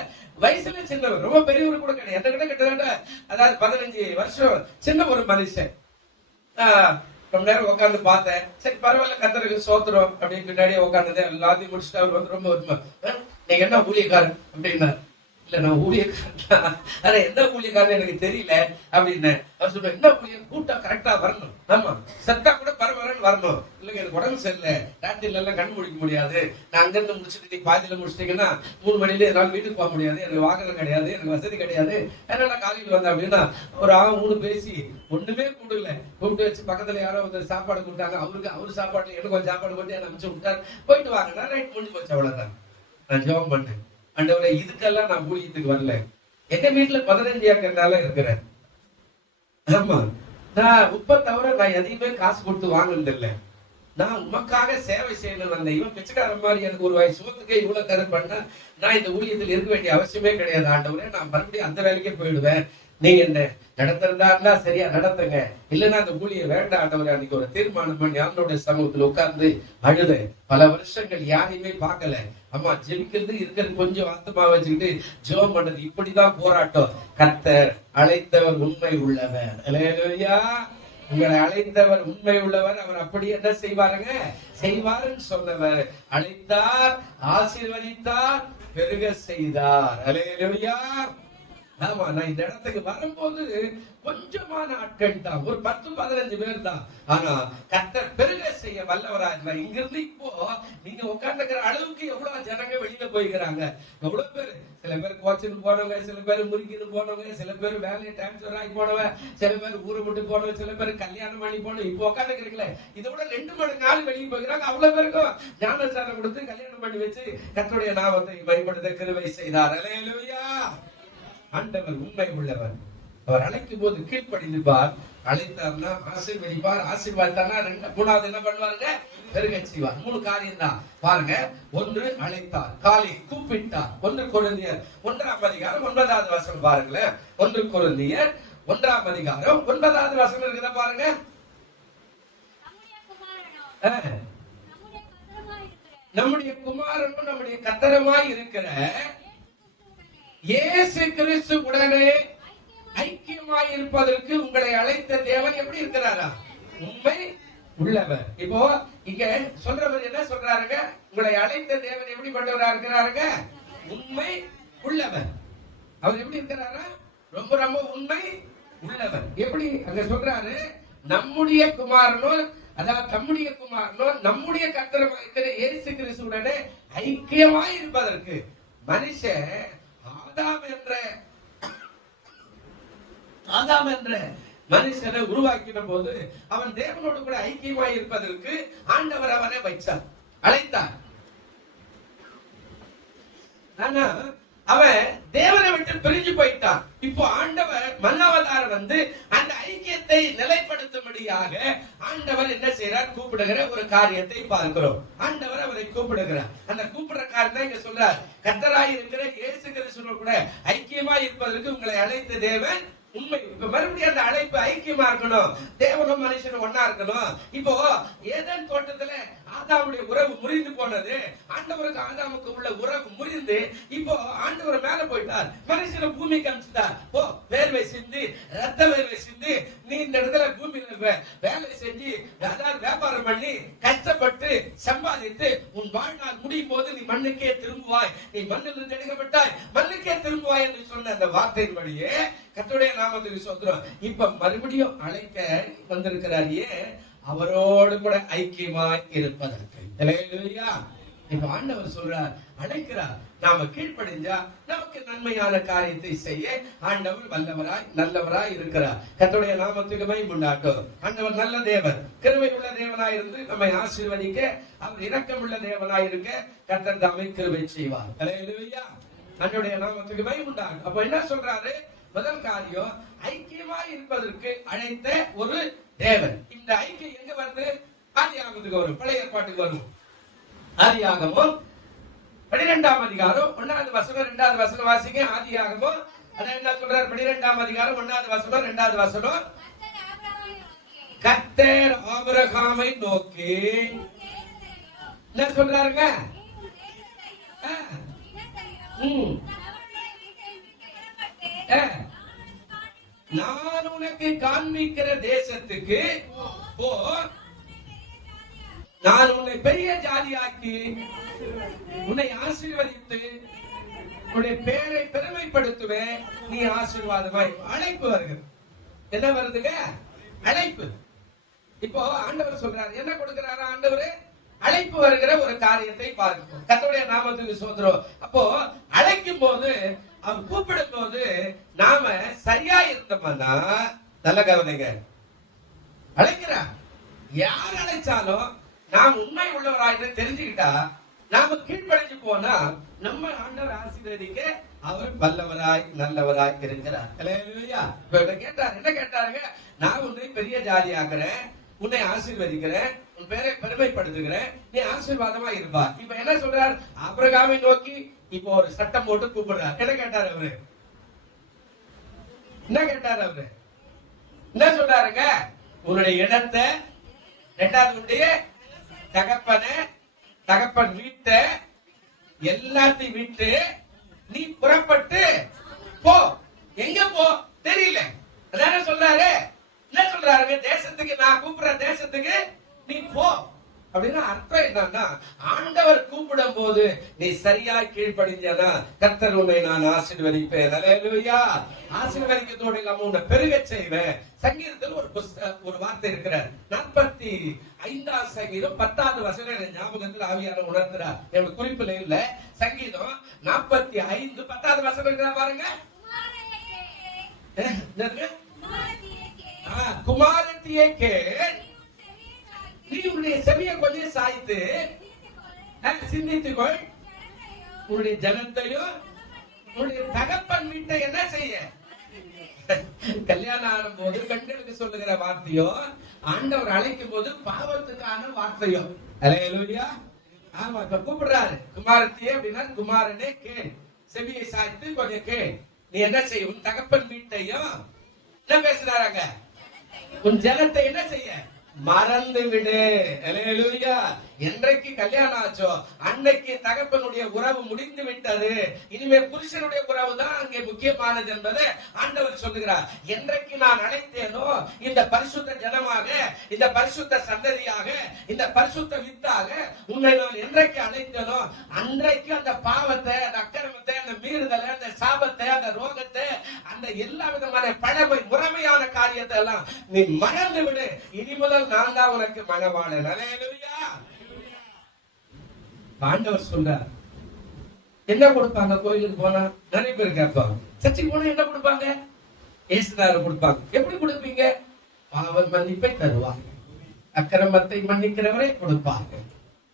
வயசுல சின்னவர், ரொம்ப பெரியவர் கூட கிடையாது. என்ன கிட்ட அதாவது 15 வருஷம் சின்ன ஒரு மனுஷன். ரொம்ப நேரம் உட்காந்து பார்த்தேன். சரி பரவாயில்ல, கர்த்தருக்கு ஸ்தோத்திரம் அப்படின்னு பின்னாடியே உட்காந்துதேன். எல்லாத்தையும் முடிச்சுட்டு அவர் வந்து ரொம்ப நீங்க என்ன ஊழியக்காரன் அப்படின்னா, இல்ல நான் ஊழியக்காரன், ஆனா எந்த ஊழியக்காரன் எனக்கு தெரியல அப்படின்னு. அவர் சொல்ற என்ன ஊழியர், கூட்டம் கரெக்டா வரணும். ஆமா, சத்தா கூட பரவாயில்லன்னு வரணும். இல்லைங்க எனக்கு உடம்பு சரியில்லை, ராத்திரில எல்லாம் கண்ணு முடிக்க முடியாது. நான் அங்கிருந்து முடிச்சுட்டு பாதியில முடிச்சிட்டீங்கன்னா 3 மணில என்னால வீட்டுக்கு போக முடியாது, எனக்கு வாகனம் கிடையாது, எனக்கு வசதி கிடையாது, அதனால காலையில் வந்தேன் அப்படின்னா ஒரு 3 பேசி ஒண்ணுமே கூடல. கூப்பிட்டு வச்சு பக்கத்துல யாரோ வந்து சாப்பாடு கொடுத்தாங்க. அவரு சாப்பாடு எனக்கு கொஞ்சம் சாப்பாடு போட்டு என்ன அனுப்பிச்சு விட்டாரு. போயிட்டு வாங்க, ரைட் முடிஞ்சு போச்சு, அவ்வளவுதான். நான் ஜெபம் பண்ணேன், ஆண்டவரே இதுக்கெல்லாம் நான் ஊழியத்துக்கு வரல. எங்க வீட்டுல 15 ஏக்கர்னால இருக்கிறேன். ஆமா, நான் உப்ப தவிர நான் எதையுமே காசு கொடுத்து வாங்கினது இல்லை. நான் உமக்காக சேவை செய்யணும் வந்தேன். இவன் பிச்சைக்கார மாதிரி எனக்கு ஒரு வயசு சுகத்துக்கே இவ்வளவு கரு பண்ண நான் இந்த ஊழியத்தில் இருக்க வேண்டிய அவசியமே கிடையாது. ஆண்டவரே நான் மறுபடியும் அந்த வேலைக்கே போயிடுவேன். நீங்க என்ன நடத்துறதா சரியா நடத்துங்க, இல்லைன்னா அந்த ஊழிய வேண்டாம் ஆண்டவரே. அன்னைக்கு ஒரு தீர்மானம் பண்ணி அவனுடைய சமூகத்துல உட்கார்ந்து அழுத. பல வருஷங்கள் யாரையுமே பார்க்கல. அம்மா ஜெபிக்கிறது இருக்கிறது கொஞ்சம் ஆத்மா வச்சுக்கிட்டு ஜெபம் பண்றது, இப்படிதான் போராட்டம். கர்த்தர் அழைத்தவர் உண்மை உள்ளவர். அல்லேலூயா. உங்களை அழைத்தவர் உண்மை உள்ளவர். அவர் அப்படி என்ன செய்வாருங்க, செய்வாருன்னு சொன்னவர். அழைத்தார், ஆசீர்வதித்தார், பெருக செய்தார். அல்லேலூயா. ஆமா, நான் இந்த இடத்துக்கு வரும்போது கொஞ்சமான ஆட்கள் தான், ஒரு 10-15 பேர் தான். ஆனா கர்த்தர் பெருக செய்ய வல்லவரா இருந்தார். இங்க இருந்து இப்போ நீங்க உட்கார்ந்துக்கிற அளவுக்கு எவ்வளவு ஜனங்க வெளியில போய்க்கிறாங்க. எவ்வளவு பேர், சில பேர் கோச்சின்னு போனவங்க, சில பேர் முறுக்கின்னு போனவங்க, சில பேர் வேலையை டிரான்ஸ்பர் ஆகி போனவங்க, சில பேர் ஊரை விட்டு போனவங்க, சில பேர் கல்யாணம் பண்ணி போனோம். இப்போ உட்காந்துக்கிறீங்களே, இதை விட 2 மடங்கு நாள் வெளியே போகிறாங்க. அவ்வளவு பேருக்கும் ஞானஸ்தானம் கொடுத்து கல்யாணம் பண்ணி வச்சு கர்த்தருடைய நாமத்தை பயன்படுத்த கிருபை செய்தார். அல்லேலூயா. ஆண்டவர் உண்மை உள்ளவர். அவர் அழைக்கும் போது கீழ்ப்படிப்பார். அழைத்தார்னா ஆசீர்வதிப்பார், ஆசீர்வாதித்தார்னா 3வது என்ன பண்ணுவாருங்க, பெருக செய்வார். 3 காரியம் தான் பாருங்க. 1 அழைத்தார், காலை கூப்பிட்டார். 1 கொரிந்தியர் 1ஆம் அதிகாரம் 9வது வசனம் பாருங்களேன். 1 கொரிந்தியர் 1ஆம் அதிகாரம் 9வது வசனம் இருக்குதா பாருங்க. நம்முடைய குமாரனும் நம்முடைய கர்த்தருமாய் இருக்கிற இயேசு கிறிஸ்து உடனே ஐக்கியமாய் இருப்பதற்கு உங்களை அழைத்த தேவன் எப்படி இருக்கிறாரா, உண்மை உள்ளவர். இப்போ இங்க சொல்றவர் என்ன சொல்றாருங்க, உங்களை அழைத்த தேவன் எப்படிப்பட்டவரா இருக்கிறாருங்க, உண்மை உள்ளவர். அவர் எப்படி இருக்கிறாரா? ரொம்ப ரொம்ப உண்மை உள்ளவர். எப்படி அங்க சொல்றாரு? நம்முடைய குமாரனோ, அதாவது தம்முடைய குமாரனோ, நம்முடைய கர்த்தராகிய இருக்கிற இயேசு கிறிஸ்துவுடனே ஐக்கியமாய் இருப்பதற்கு மனுஷன் ஆதாம் என்ற மனுஷனை உருவாக்கின போது அவன் தேவனோடு கூட ஐக்கியமாய் இருப்பதற்கு ஆண்டவர் அவனை வைச்சார், அழைத்தார். ஆனா அவன் தேவனை விட்டு பிரிஞ்சு போயிட்டான். இப்போ ஆண்டவர் மன்னாவதாரம் வந்து அந்த ஐக்கியத்தை நிலைப்படுத்தும்படியாக ஆண்டவர் என்ன செய்யறார்? கூப்பிடுகிற ஒரு காரியத்தை பார்க்கிறோம். ஆண்டவர் அவரை கூப்பிடுகிறார். அந்த கூப்பிடுற காரியம் தான் இங்க சொல்றார். கர்த்தராய் இருக்கிற இயேசு கிறிஸ்துவோடு கூட ஐக்கியமாய் இருப்பதற்கு உங்களை அழைத்த தேவன் உண்மை. இப்ப மறுபடியும் அந்த அழைப்பு ஐக்கியமா இருக்கணும், தேவனும் மனுஷனும் ஒன்னா இருக்கணும். இப்போ ஏதேன் தோட்டத்துல ஆதாமுடைய உறவு முறிந்து போனது, ஆண்டவருக்கு ஆதாமுக்கு உள்ள உறவு முறிந்து இப்போ ஆண்டவர் மேல போயிட்டார், மனுஷனை பூமிக்கு அனுப்பிச்சிட்டார். ஓ வேர்வை சிந்தி, ரத்த வேர்வை சிந்தி, நீ இந்த இடத்துல பூமியில வேலை செஞ்சு அதாவது வியாபாரம் பண்ணி கஷ்டப்பட்டு சம்பாதித்து உன் வாழ்நாள் முடியும் போது நீ மண்ணுக்கே திரும்புவாய், நீ மண்ணிலிருந்து எடுக்கப்பட்டாய், மண்ணுக்கே திரும்புவாய் என்று சொன்ன அந்த வார்த்தையின்படியே கர்த்தருடைய நாமத்துக்கு ஸ்தோத்திரம். இப்ப மறுபடியும் அழைக்க வந்திருக்கிறார். ஏன்? அவரோடு கூட ஐக்கியமாய் இருப்பதற்கு. ஹல்லேலூயா. இப்ப ஆண்டவர் சொல்றார், அழைக்கிறார். நாம கீழ்ப்படிஞ்சா நமக்கு நன்மையான காரியத்தை செய்ய ஆண்டவர் வல்லவராய் நல்லவராய் இருக்கிறார். கர்த்தருடைய நாமத்துக்கு மகிமை உண்டாகட்டும். ஆண்டவர் நல்ல தேவன், கிருபை உள்ள தேவனாய் இருந்து நம்மை ஆசீர்வதிக்க, அவர் இரக்கம் உள்ள தேவனாய் இருக்க கர்த்தர் தாமே கிருபை செய்வார். ஹல்லேலூயா. ஆண்டவருடைய நாமத்துக்கு மகிமை உண்டாகட்டும். அப்ப என்ன சொல்றாரு? முதல் காரியம், ஐக்கியமாய் இருப்பதற்கு அழைத்த ஒரு தேவன். இந்த ஐக்கியம் எங்க வருது? ஆதியாகமத்துக்கு வரும், பழைய ஏற்பாட்டுக்கு வரும். ஆதியாகமம் 12ஆம் அதிகாரம் 1வது வசனம் 2வது வசனம் வாசிங்க. ஆதியாகமம் அதான் என்ன சொல்றார்? 12ஆம் அதிகாரம் 1வது வசனம் 2வது வசனம். கர்த்தர் ஆபிரகாமை நோக்கி என்ன சொல்றாருங்க? நான் உனக்கு காண்பிக்கிற தேசத்துக்கு போ, நான் உன்னை பெரிய ஜாதியாக்கி உன்னை ஆசீர்வதித்து உன்னுடைய பேரை பெருமைப்படுத்துவேன், நீ ஆசீர்வாதமாய். அழைப்பு வருகிறது. என்ன வருதுங்க? அழைப்பு. இப்போ ஆண்டவர் சொல்றாரு, என்ன கொடுக்கிறாரா ஆண்டவர்? அழைப்பு வருகிற ஒரு காரியத்தை பார்க்கிறோம். கர்த்தருடைய நாமத்துக்கு ஸ்தோத்திரம். அப்போ அழைக்கும் போது, அவன் கூப்பிடும் போது நாம சரியா இருந்தோம்னா, நல்ல கவனிங்க, அழைக்கிறா யார் அழைச்சாலும் நாம் உண்மை உள்ளவராய் தெரிஞ்சுக்கிட்டா, நாம கீழ்ப்படைஞ்சு போனா நம்ம ஆண்டவர் ஆசீர்வதிக்க அவர் வல்லவராய் நல்லவராய் இருக்கிறார். ஹல்லேலூயா. இப்ப கேட்டார், என்ன கேட்டாருங்க? நான் உன்னை பெரிய ஜாதி ஆக்குறேன், உன்னை ஆசீர்வதிக்கிறேன், உன் பேரை பெருமைப்படுத்துகிறேன், நீ ஆசீர்வாதமா இருப்பா. இப்ப என்ன சொல்றார்? ஆபிரகாமை நோக்கி இப்போ ஒரு சட்டம் போட்டு கூப்பிடுறார். என்ன கேட்டார் அவரு? என்ன கேட்டார் அவரு? என்ன சொல்றாருங்க? உன்னுடைய இடத்தை, 2வது உடைய தகப்பனை, தகப்பன் வீட்டை எல்லாத்தையும் விட்டு நீ புறப்பட்டு போ. எங்க போ தெரியல. அதான சொல்றாரு. என்ன சொல்றாருங்க? தேசத்துக்கு, நான் கூப்பிடுற தேசத்துக்கு நீ போ. அப்படின்னா அர்த்தம் என்னன்னா, ஆண்டவர் கூப்பிடும் போது நீ சரியா கீழ்ப்படிஞ்சனா கர்த்தர் உன்னை நான் ஆசீர்வதிப்பேன். ஹல்லேலூயா. ஆசீர்வதிக்கத்தோடு இல்லாம உன்னை பெருக செய்வேன். சங்கீதத்தில் ஒரு வார்த்தை இருக்கிறார். 45ஆம் சங்கீதம் 10வது வசனம் ஞாபகத்தில் ஆவியானவர் உணர்த்துறார். என்னோட குறிப்பில் இல்ல. சங்கீதம் 45 10வது வசனம் இருக்கிறா பாருங்க. குமாரத்தியே கேள், நீ உன்னுடைய செவியை கொஞ்சம் சாய்த்து சிந்தித்துக்கொள், உன்னுடைய ஜனத்தையும் உன்னுடைய தகப்பன் வீட்டை என்ன செய்ய. கல்யாணம் ஆகும் போது பெண்களுக்கு சொல்லுகிற வார்த்தையோ, ஆண்டவர் அழைக்கும் போது பாவத்துக்கான வார்த்தையோ. ஹல்லேலூயா. ஆமா, இப்ப கூப்பிடுறாரு குமாரத்தியே அப்படின்னா, குமாரனே கேள், செவியை சாய்த்து கொஞ்சம் கேள், நீ என்ன செய்ய, உன் தகப்பன் வீட்டையும் என்ன பேசுறாங்க, உன் ஜனத்தை என்ன செய்ய, மறந்து விடு. அல்லேலூயா. என்றைக்கு கல்யாணம் ஆச்சோ அன்னைக்கு தகப்பனுடைய உறவு முடிந்து விட்டது. இனிமே புருஷனுடைய உறவு தான் அங்கே முக்கியமானது என்பதை ஆண்டவர் சொல்லுகிறார். என்றைக்கு நான் அழைத்தேனோ இந்த பரிசுத்த ஜனமாக, இந்த பரிசுத்த சந்ததியாக, இந்த பரிசுத்த வித்தாக உன்னை நான் என்றைக்கு அழைத்தேனோ அன்றைக்கு அந்த பாவத்தை, அந்த அக்கிரமத்தை, அந்த மீறுதலை, அந்த சாபத்தை, அந்த ரோகத்தை, அந்த எல்லா விதமான பழமை முறைமையான காரியத்தை எல்லாம் நீ மறந்து விடு. இனி முதல் நான் தான் உனக்கு மணவாளன். அல்லேலூயா. ஆண்டவர் சொல்றார். என்ன கொடுப்பாங்க? கோயிலுக்கு போனா நிறைய பேர் கேட்பாங்க, சர்ச்சுக்கு போனா என்ன கொடுப்பாங்க? இயேசுதார கொடுப்பாங்க. எப்படி கொடுப்பீங்க? பாவ மன்னிப்பை தருவாங்க, அக்கிரமத்தை மன்னிக்கிறவரை கொடுப்பாங்க,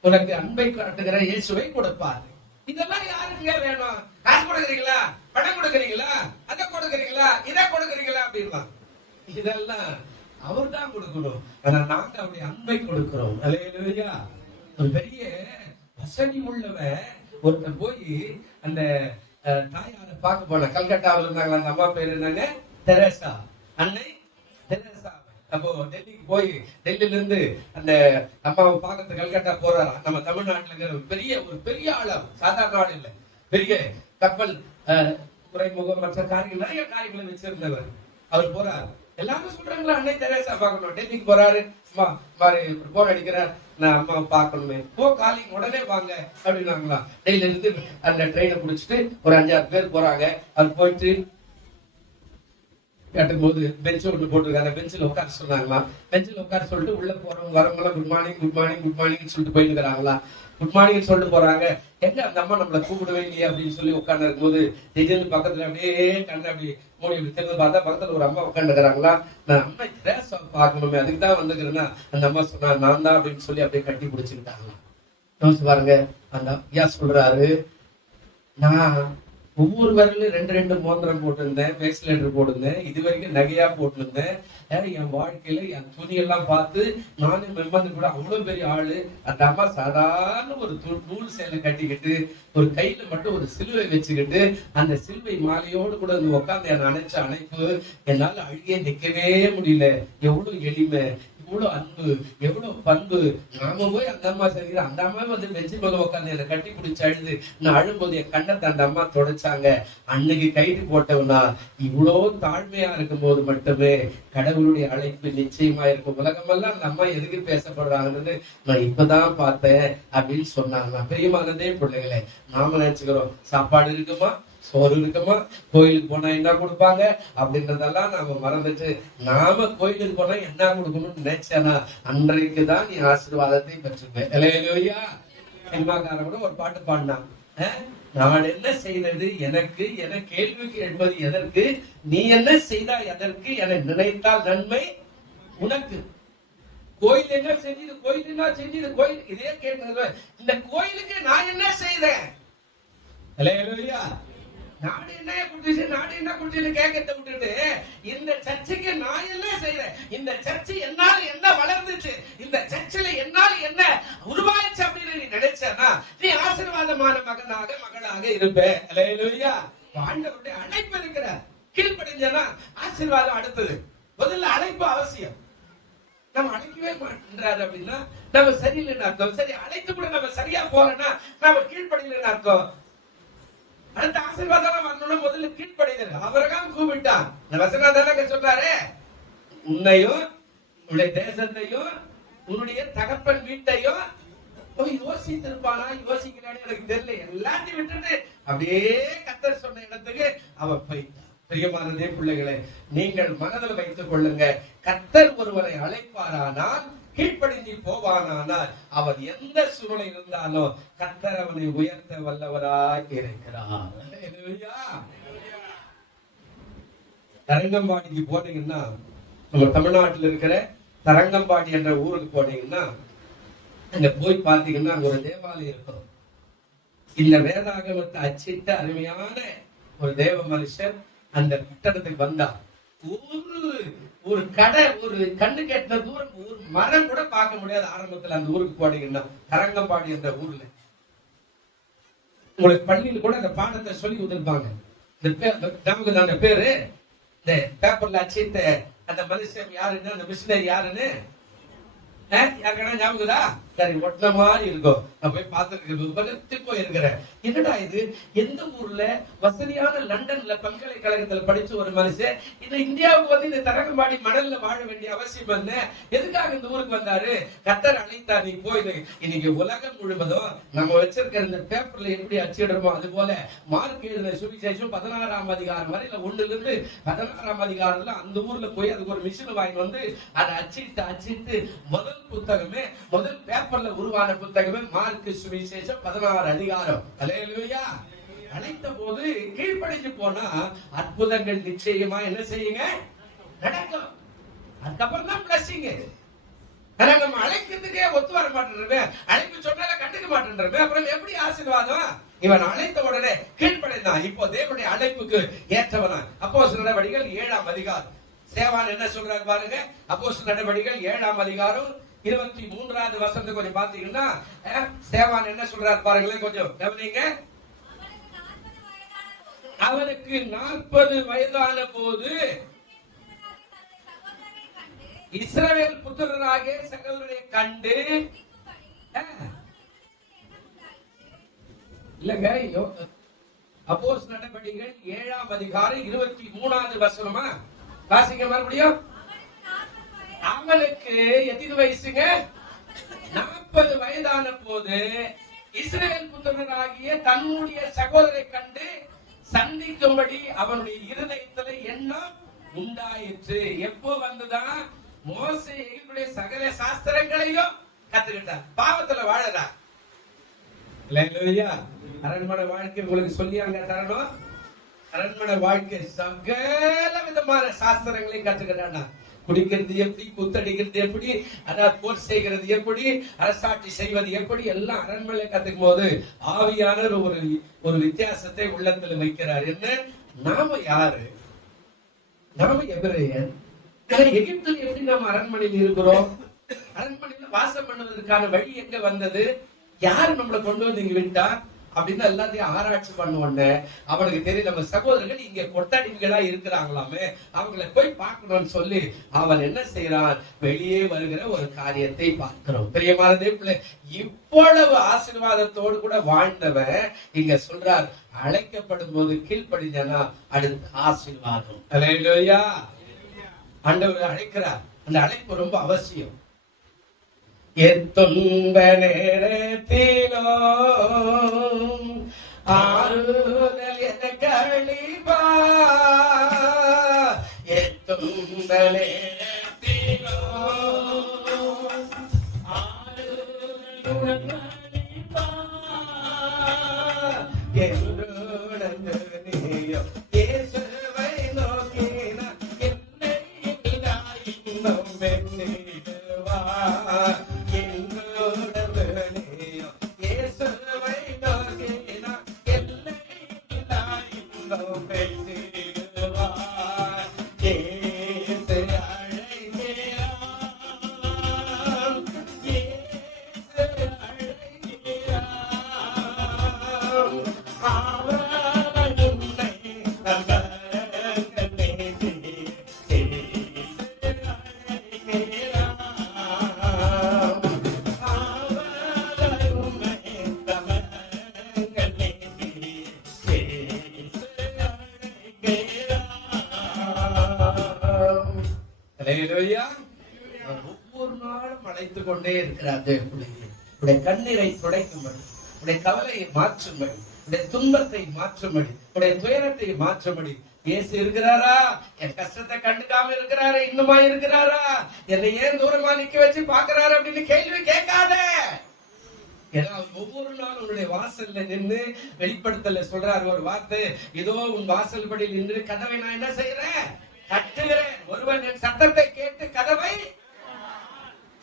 உனக்கு அன்பை காட்டுகிற இயேசுவை கொடுப்பாங்க. இதெல்லாம் யாருங்க வேணும்? காசு கொடுக்குறீங்களா? பணம் கொடுக்குறீங்களா? அதை கொடுக்குறீங்களா? இதை கொடுக்குறீங்களா? அப்படின்னா இதெல்லாம் அவர் தான் கொடுக்கணும். ஆனா நாங்க அவருடைய அன்பை கொடுக்கிறோம். அல்லேலூயா. ஒரு பெரிய வசதி உள்ளவன் ஒருத்தர் போய் அந்த தாயாரை பார்க்க போன, கல்கட்டாவில் இருந்தாங்க. அந்த அம்மா பேரு என்னங்க? தெரேசா, அன்னை தெரேசா. அப்போ டெல்லிக்கு போய் டெல்லியில இருந்து அந்த அம்மாவை பார்க்கறது கல்கட்டா போறாரா. நம்ம தமிழ்நாட்டுல இருக்கிற ஒரு பெரிய ஆளா, சாதாரண ஆள் இல்ல, பெரிய கப்பல் துறைமுகம் மற்ற காரியங்கள் நிறைய காரியங்களை வச்சிருந்தவர். அவர் போறாரு. எல்லாரும் சொல்றாங்களா அன்னை தெரேசா பார்க்கணும். டெல்லிக்கு போறாரு. போன் அடிக்கிறார், நான் அம்மாவை பார்க்கணுமே. காலிங் உடனே வாங்க அப்படின்னாங்களா. டெல்லியில இருந்து அந்த ட்ரெயினை பிடிச்சிட்டு ஒரு 5-6 பேர் போறாங்க. அது போயிட்டு கேட்டும் போது பெஞ்ச் ஒன்று போட்டுருக்காங்க. பெஞ்சில் உட்கார சொன்னாங்களா. பெஞ்சில் உட்கார சொல்லிட்டு உள்ள போறவங்க வரவங்களாம் good morning good morning good morning சொல்லிட்டு போயிருக்கிறாங்களா. குட் மார்னிங் சொல்லிட்டு போறாங்க. எங்க அந்த அம்மா நம்மளை கூப்பிடவே இல்லையா அப்படின்னு சொல்லி உட்கார்ந்து இருக்கும்போது திடீர்னு பக்கத்துல அப்படியே கண்ணு அப்படி மூடி திரும்ப பார்த்தா பக்கத்துல ஒரு அம்மா உட்காந்து இருக்கிறாங்களா. நான் அம்மா திரேசா பார்க்கணுமே, அதுக்கு தான் வந்துக்கிறேன்னா அந்த அம்மா சொன்னா நான் தான் அப்படின்னு சொல்லி அப்படியே கட்டி பிடிச்சுக்கிட்டாங்களா. யோசிச்சு பாருங்க. அந்த ஐயா சொல்றாரு, நான் ஒவ்வொரு வரலும் 2 மோதிரம் போட்டிருந்தேன், பேஸ்லெட்டர் போட்டிருந்தேன், இது வரைக்கும் நகையா போட்டிருந்தேன். என் வாழ்க்கையில என் துணியெல்லாம் பார்த்து நானும் மெம்பந்து கூட அவ்வளவு பெரிய ஆளு. அந்த அம்மா சாதாரண ஒரு நூல் சேலை கட்டிக்கிட்டு ஒரு கையில மட்டும் ஒரு சிலுவை வச்சுக்கிட்டு அந்த சிலுவை மாலையோடு கூட உட்காந்து என்ன அணைச்ச அணைப்பு என்னால அழுகிய நிக்கவே முடியல. எவ்வளவு எளிமை, எவ்வளவு அன்பு, எவ்வளவு பண்பு. நாம போய் அந்த அம்மா செய்கிற அந்த அம்மா வந்து பெஞ்சு மேல உட்காந்து என்னை கட்டி பிடிச்சு அழுது நான் அழும்போது என் கண்ணத்தை அந்த அம்மா தொடச்சாங்க. அன்னைக்கு கைது போட்டவனா இவ்வளவு தாழ்மையா இருக்கும் போது மட்டுமே கடவுளுடைய அழைப்பு நிச்சயமா இருக்கும். உலகமெல்லாம் அந்த அம்மா எதுக்கு பேசப்படுறாங்கன்னு நான் இப்பதான் பார்த்தேன் அப்படின்னு சொன்னாங்க. பெரியமானதே பிள்ளைகளே, நாம நினைச்சுக்கிறோம் சாப்பாடு இருக்குமா, சோறு இருக்குமா, கோயிலுக்கு போனா என்ன கொடுப்பாங்க அப்படின்றதெல்லாம் நாம மறந்துட்டு நாம கோயிலுக்கு போனா என்ன கொடுக்கணும்னு நினைச்சேனா அன்றைக்குதான் நீ ஆசீர்வாதத்தை பெற்றுப்பேன். இல்லையா? சினிமாக்காரன் கூட ஒரு பாட்டு பாடினான். நான் என்ன செய்தது எனக்கு, என கேள்வி கேட்பது எதற்கு, நீ என்ன செய்தாய் எதற்கு, என நினைத்தால் நன்மை உனக்கு. கோயில் என்ன செஞ்சது, கோயில் என்ன செஞ்சது, கோயில் இதே கேட்பது. இந்த கோயிலுக்கு நான் என்ன செய்தேன்? இல்லையா? நாடு என்ன குடிச்சு, நாடு என்ன குடிச்சுன்னு கேட்கறத விட்டுட்டு இந்த சர்ச்சுக்கு நான் என்ன செய்யறேன், இந்த சர்ச்சு என்னால என்ன வளர்ந்துச்சு, இந்த சர்ச்சில் என்னால என்ன உருவாயிச்சு அப்படின்னு நீ நினைச்சனா நீ ஆசீர்வாதமான மகனாக மகளாக இருப்ப. அல்லேலூயா. ஆண்டவருடைய அழைப்பு இருக்கிற கீழ்ப்படிஞ்சனா ஆசீர்வாதம் அடுத்தது. முதல்ல அழைப்பு அவசியம். நம்ம அழைக்கவே மாட்டேன்றாரு அப்படின்னா நம்ம சரியில்லைன்னு அர்த்தம். சரி, அழைத்து கூட நம்ம சரியா போறோம்னா நம்ம கீழ்ப்படியில்லைன்னு அர்த்தம். அடுத்த ஆசீர்வாதம் வரணும், முதல்ல கீழ்ப்படிதல். அவரகம் கூப்பிட்டான். இந்த வசனம் சொல்றாரு, உன்னையும் உன்னுடைய தேசத்தையும் உன்னுடைய தகப்பன் வீட்டையும் யோசித்திருப்பானா, யோசிக்கிறானே எனக்கு தெரியல. எல்லாத்தையும் விட்டுட்டு அப்படியே கர்த்தர் சொன்ன இடத்துக்கு அவ போயிட்டான். பிரியமானதே பிள்ளைகளே, நீங்கள் மனதில் வைத்துக் கொள்ளுங்க. கர்த்தர் ஒருவரை அழைப்பாரானால், கீழ்ப்படிந்து போவானால், அவர் எந்த சூழலை இருந்தாலும் கர்த்தர் அவனை உயர்த்த வல்லவராய் இருக்கிறார். தரங்கம்பாடிக்கு போனீங்கன்னா, நம்ம தமிழ்நாட்டில் இருக்கிற தரங்கம்பாடி என்ற ஊருக்கு போனீங்கன்னா அங்க போய் பார்த்தீங்கன்னா அங்க ஒரு தேவாலயம் இருக்கும். இந்த வேதாகமத்தை அச்சிட்ட அருமையான ஒரு தேவ மனுஷர் அந்த கட்டடத்துக்கு வந்தார். ஒரு கடை, ஒரு கண்ணு கெட்டின தூரம், ஒரு மரம் கூட பார்க்க முடியாது. ஆரம்பத்துல அந்த ஊருக்கு போனீங்கன்னா தரங்கம்பாடி என்ற ஊர்ல உங்களுக்கு பள்ளியில் கூட அந்த பாடத்தை சொல்லி உதிர்ப்பாங்க. நமக்கு அந்த பேரு இந்த பேப்பர்ல அச்சிட்ட அந்த மனுஷன் யாருன்னு, அந்த மிஷினரி யாருன்னு யாருக்கா ஞாபகம்தா? சரி, ஒட்டின மாதிரி இருக்கும். நான் போய் பார்த்துட்டு போயிருக்கிறேன். என்னடா இது, எந்த ஊர்ல வசதியான லண்டன்ல பல்கலைக்கழகத்துல படிச்ச ஒரு மனுஷன் இந்த இந்தியாவுக்கு வந்து இந்த தரங்கம்பாடி மணல்ல வாழ வேண்டிய அவசியம் என்ன? எதுக்காக இந்த ஊருக்கு வந்தாரு? கர்த்தர் அழைத்தார். நீ போய் இன்னைக்கு உலகம் முழுவதும் நம்ம வச்சிருக்கிற இந்த பேப்பர்ல எப்படி அச்சிடுறோமோ அது போல மார்க் எழுதின சுவிசேஷம் 16ஆம் அதிகாரம் வரையில 1ல இருந்து 16ஆம் அதிகாரத்துல அந்த ஊர்ல போய் அதுக்கு ஒரு மிஷின் வாங்கி வந்து அதை அச்சிட்டு முதல் புத்தகமே, முதல் பேப்பர்ல உருவான புத்தகமே மார்க் சுவிசேஷம் 16 அதிகாரம். அல்லேலூயா. அழைத்த போது கீழ்ப்படிஞ்சு போனா அற்புதங்கள் நிச்சயமா என்ன செய்யுங்க? நடக்கும். அதுக்கப்புறம் தான் பிளஸிங். நம்ம அழைக்கிறதுக்கே ஒத்து வர மாட்டேன், அழைப்பு சொன்னால கண்டுக்க மாட்டேன், அப்புறம் எப்படி ஆசீர்வாதம்? இவன் அழைத்த உடனே கீழ்ப்படைந்தான். இப்போ தேவனுடைய அழைப்புக்கு ஏற்றவனா. அப்போஸ்தலர் நடவடிக்கைகள் 7ஆம் அதிகாரம். சேவான் என்ன சொல்றாரு பாருங்க. அப்போஸ்தலர் நடவடிக்கைகள் 7ஆம் அதிகாரம் 23வது வசனத்தை கொஞ்சம் பாத்தீங்கன்னா சேவான் என்ன சொல்றாரு பாருங்களேன், கொஞ்சம் கவனிங்க. அவனுக்கு 40 வயதான போது இஸ்ரவேல் புத்திரராகிய சகோதரரை கண்டு இல்லங்க. அப்போஸ்தலர் நடவடிக்கைகள் 7ஆம் அதிகாரம் 23வது வசனமா வாசிக்க மறுபடியும். அவனுக்கு எத்தனை வயசுங்க? 40 வயதான போது இஸ்ரவேல் புத்திரராகிய தன்னுடைய சகோதரை கண்டு சந்திக்கும்படி அவனுடைய இருதயத்துல எண்ணம் உண்டாயிற்று. எப்போ வந்துதான்? மோசே எகிப்துடைய சகல சாஸ்திரங்களையும் கத்துக்கிட்டார். பாவத்துல வாழறா. அல்லேலூயா. அரண்மனை வாழ்க்கை உங்களுக்கு சொல்லி அங்க தரணும். அரண்மனை வாழ்க்கை சகல விதமான சாஸ்திரங்களையும் கத்துக்கிட்டானா. குடிக்கிறது எப்படி, குத்தடிக்கிறது எப்படி, அதாவது போர் செய்கிறது எப்படி, அரசாட்சி செய்வது எப்படி, எல்லாம் அரண்மனை கத்துக்கும் போது ஆவியானவர் ஒரு வித்தியாசத்தை உள்ளத்துல வைக்கிறார். என்ன? நாம யாரு? நாம எபிரேயர். எகிப்தில் எப்படி நாம அரண்மனையில் இருக்கிறோம்? அரண்மனையில வாசம் பண்ணுவதற்கான வழி எங்க வந்தது? யாரு நம்மளை கொண்டு வந்து இங்க விட்டா அப்படின்னு எல்லாத்தையும் ஆராய்ச்சி பண்ணுவோன்னு அவனுக்கு தெரியும். நம்ம சகோதரர்கள் இங்க கொத்தடிமைகளா இருக்கிறாங்களாமே, அவங்களை போய் பார்க்கணும்னு சொல்லி அவன் என்ன செய்யறான்? வெளியே வருகிற ஒரு காரியத்தை பார்க்கிறோம். பிரியமானதே பிள்ளை, இவ்வளவு ஆசீர்வாதத்தோடு கூட வாழ்ந்தவன் இங்க சொல்றார், அழைக்கப்படும் போது கீழ்ப்படிஞ்சனா அடுத்த ஆசீர்வாதம். அல்லேலூயா. ஆண்டவர் அழைக்கிறார். அந்த அழைப்பு ரொம்ப அவசியம். எத்துன்ப நேரத்திலோ ஆறுதல் எனக்கு அளிப்பா. எத்துன்ப நேரத்திலோ ஆறுதல் அளிப்பா. என்றுணர்ந்து நீயோ இயேசுவை நோக்கினா என்னை இன்னும் வென்னிடுவா. ஒவ்வொரு நாளும் அழைத்துக் கொண்டே இருக்கிறார். உடைய கண்ணீரை துடைக்கும்படி, உடைய கவலையை மாற்றும்படி, உடைய துன்பத்தை மாற்றும்படி, உடைய துயரத்தை மாற்றும்படி இயேசு இருக்கிறாரா? என் கஷ்டத்தை கண்டுக்காம இருக்கிறாரா? இன்னுமா இருக்கிறாரா? என்னை ஏன் தூரமா நிக்க வச்சு பாக்குறாரு அப்படின்னு கேள்வி கேட்காத. ஏன்னா ஒவ்வொரு நாள் உன்னுடைய வாசல்ல நின்று வெளிப்படுத்தல சொல்றாரு ஒரு வார்த்தை, இதோ உன் வாசல் படி நின்று கதவை நான் என்ன செய்யறேன்? தட்டுகிறேன். ஒருவன் என் சத்தத்தை கேட்டு கதவை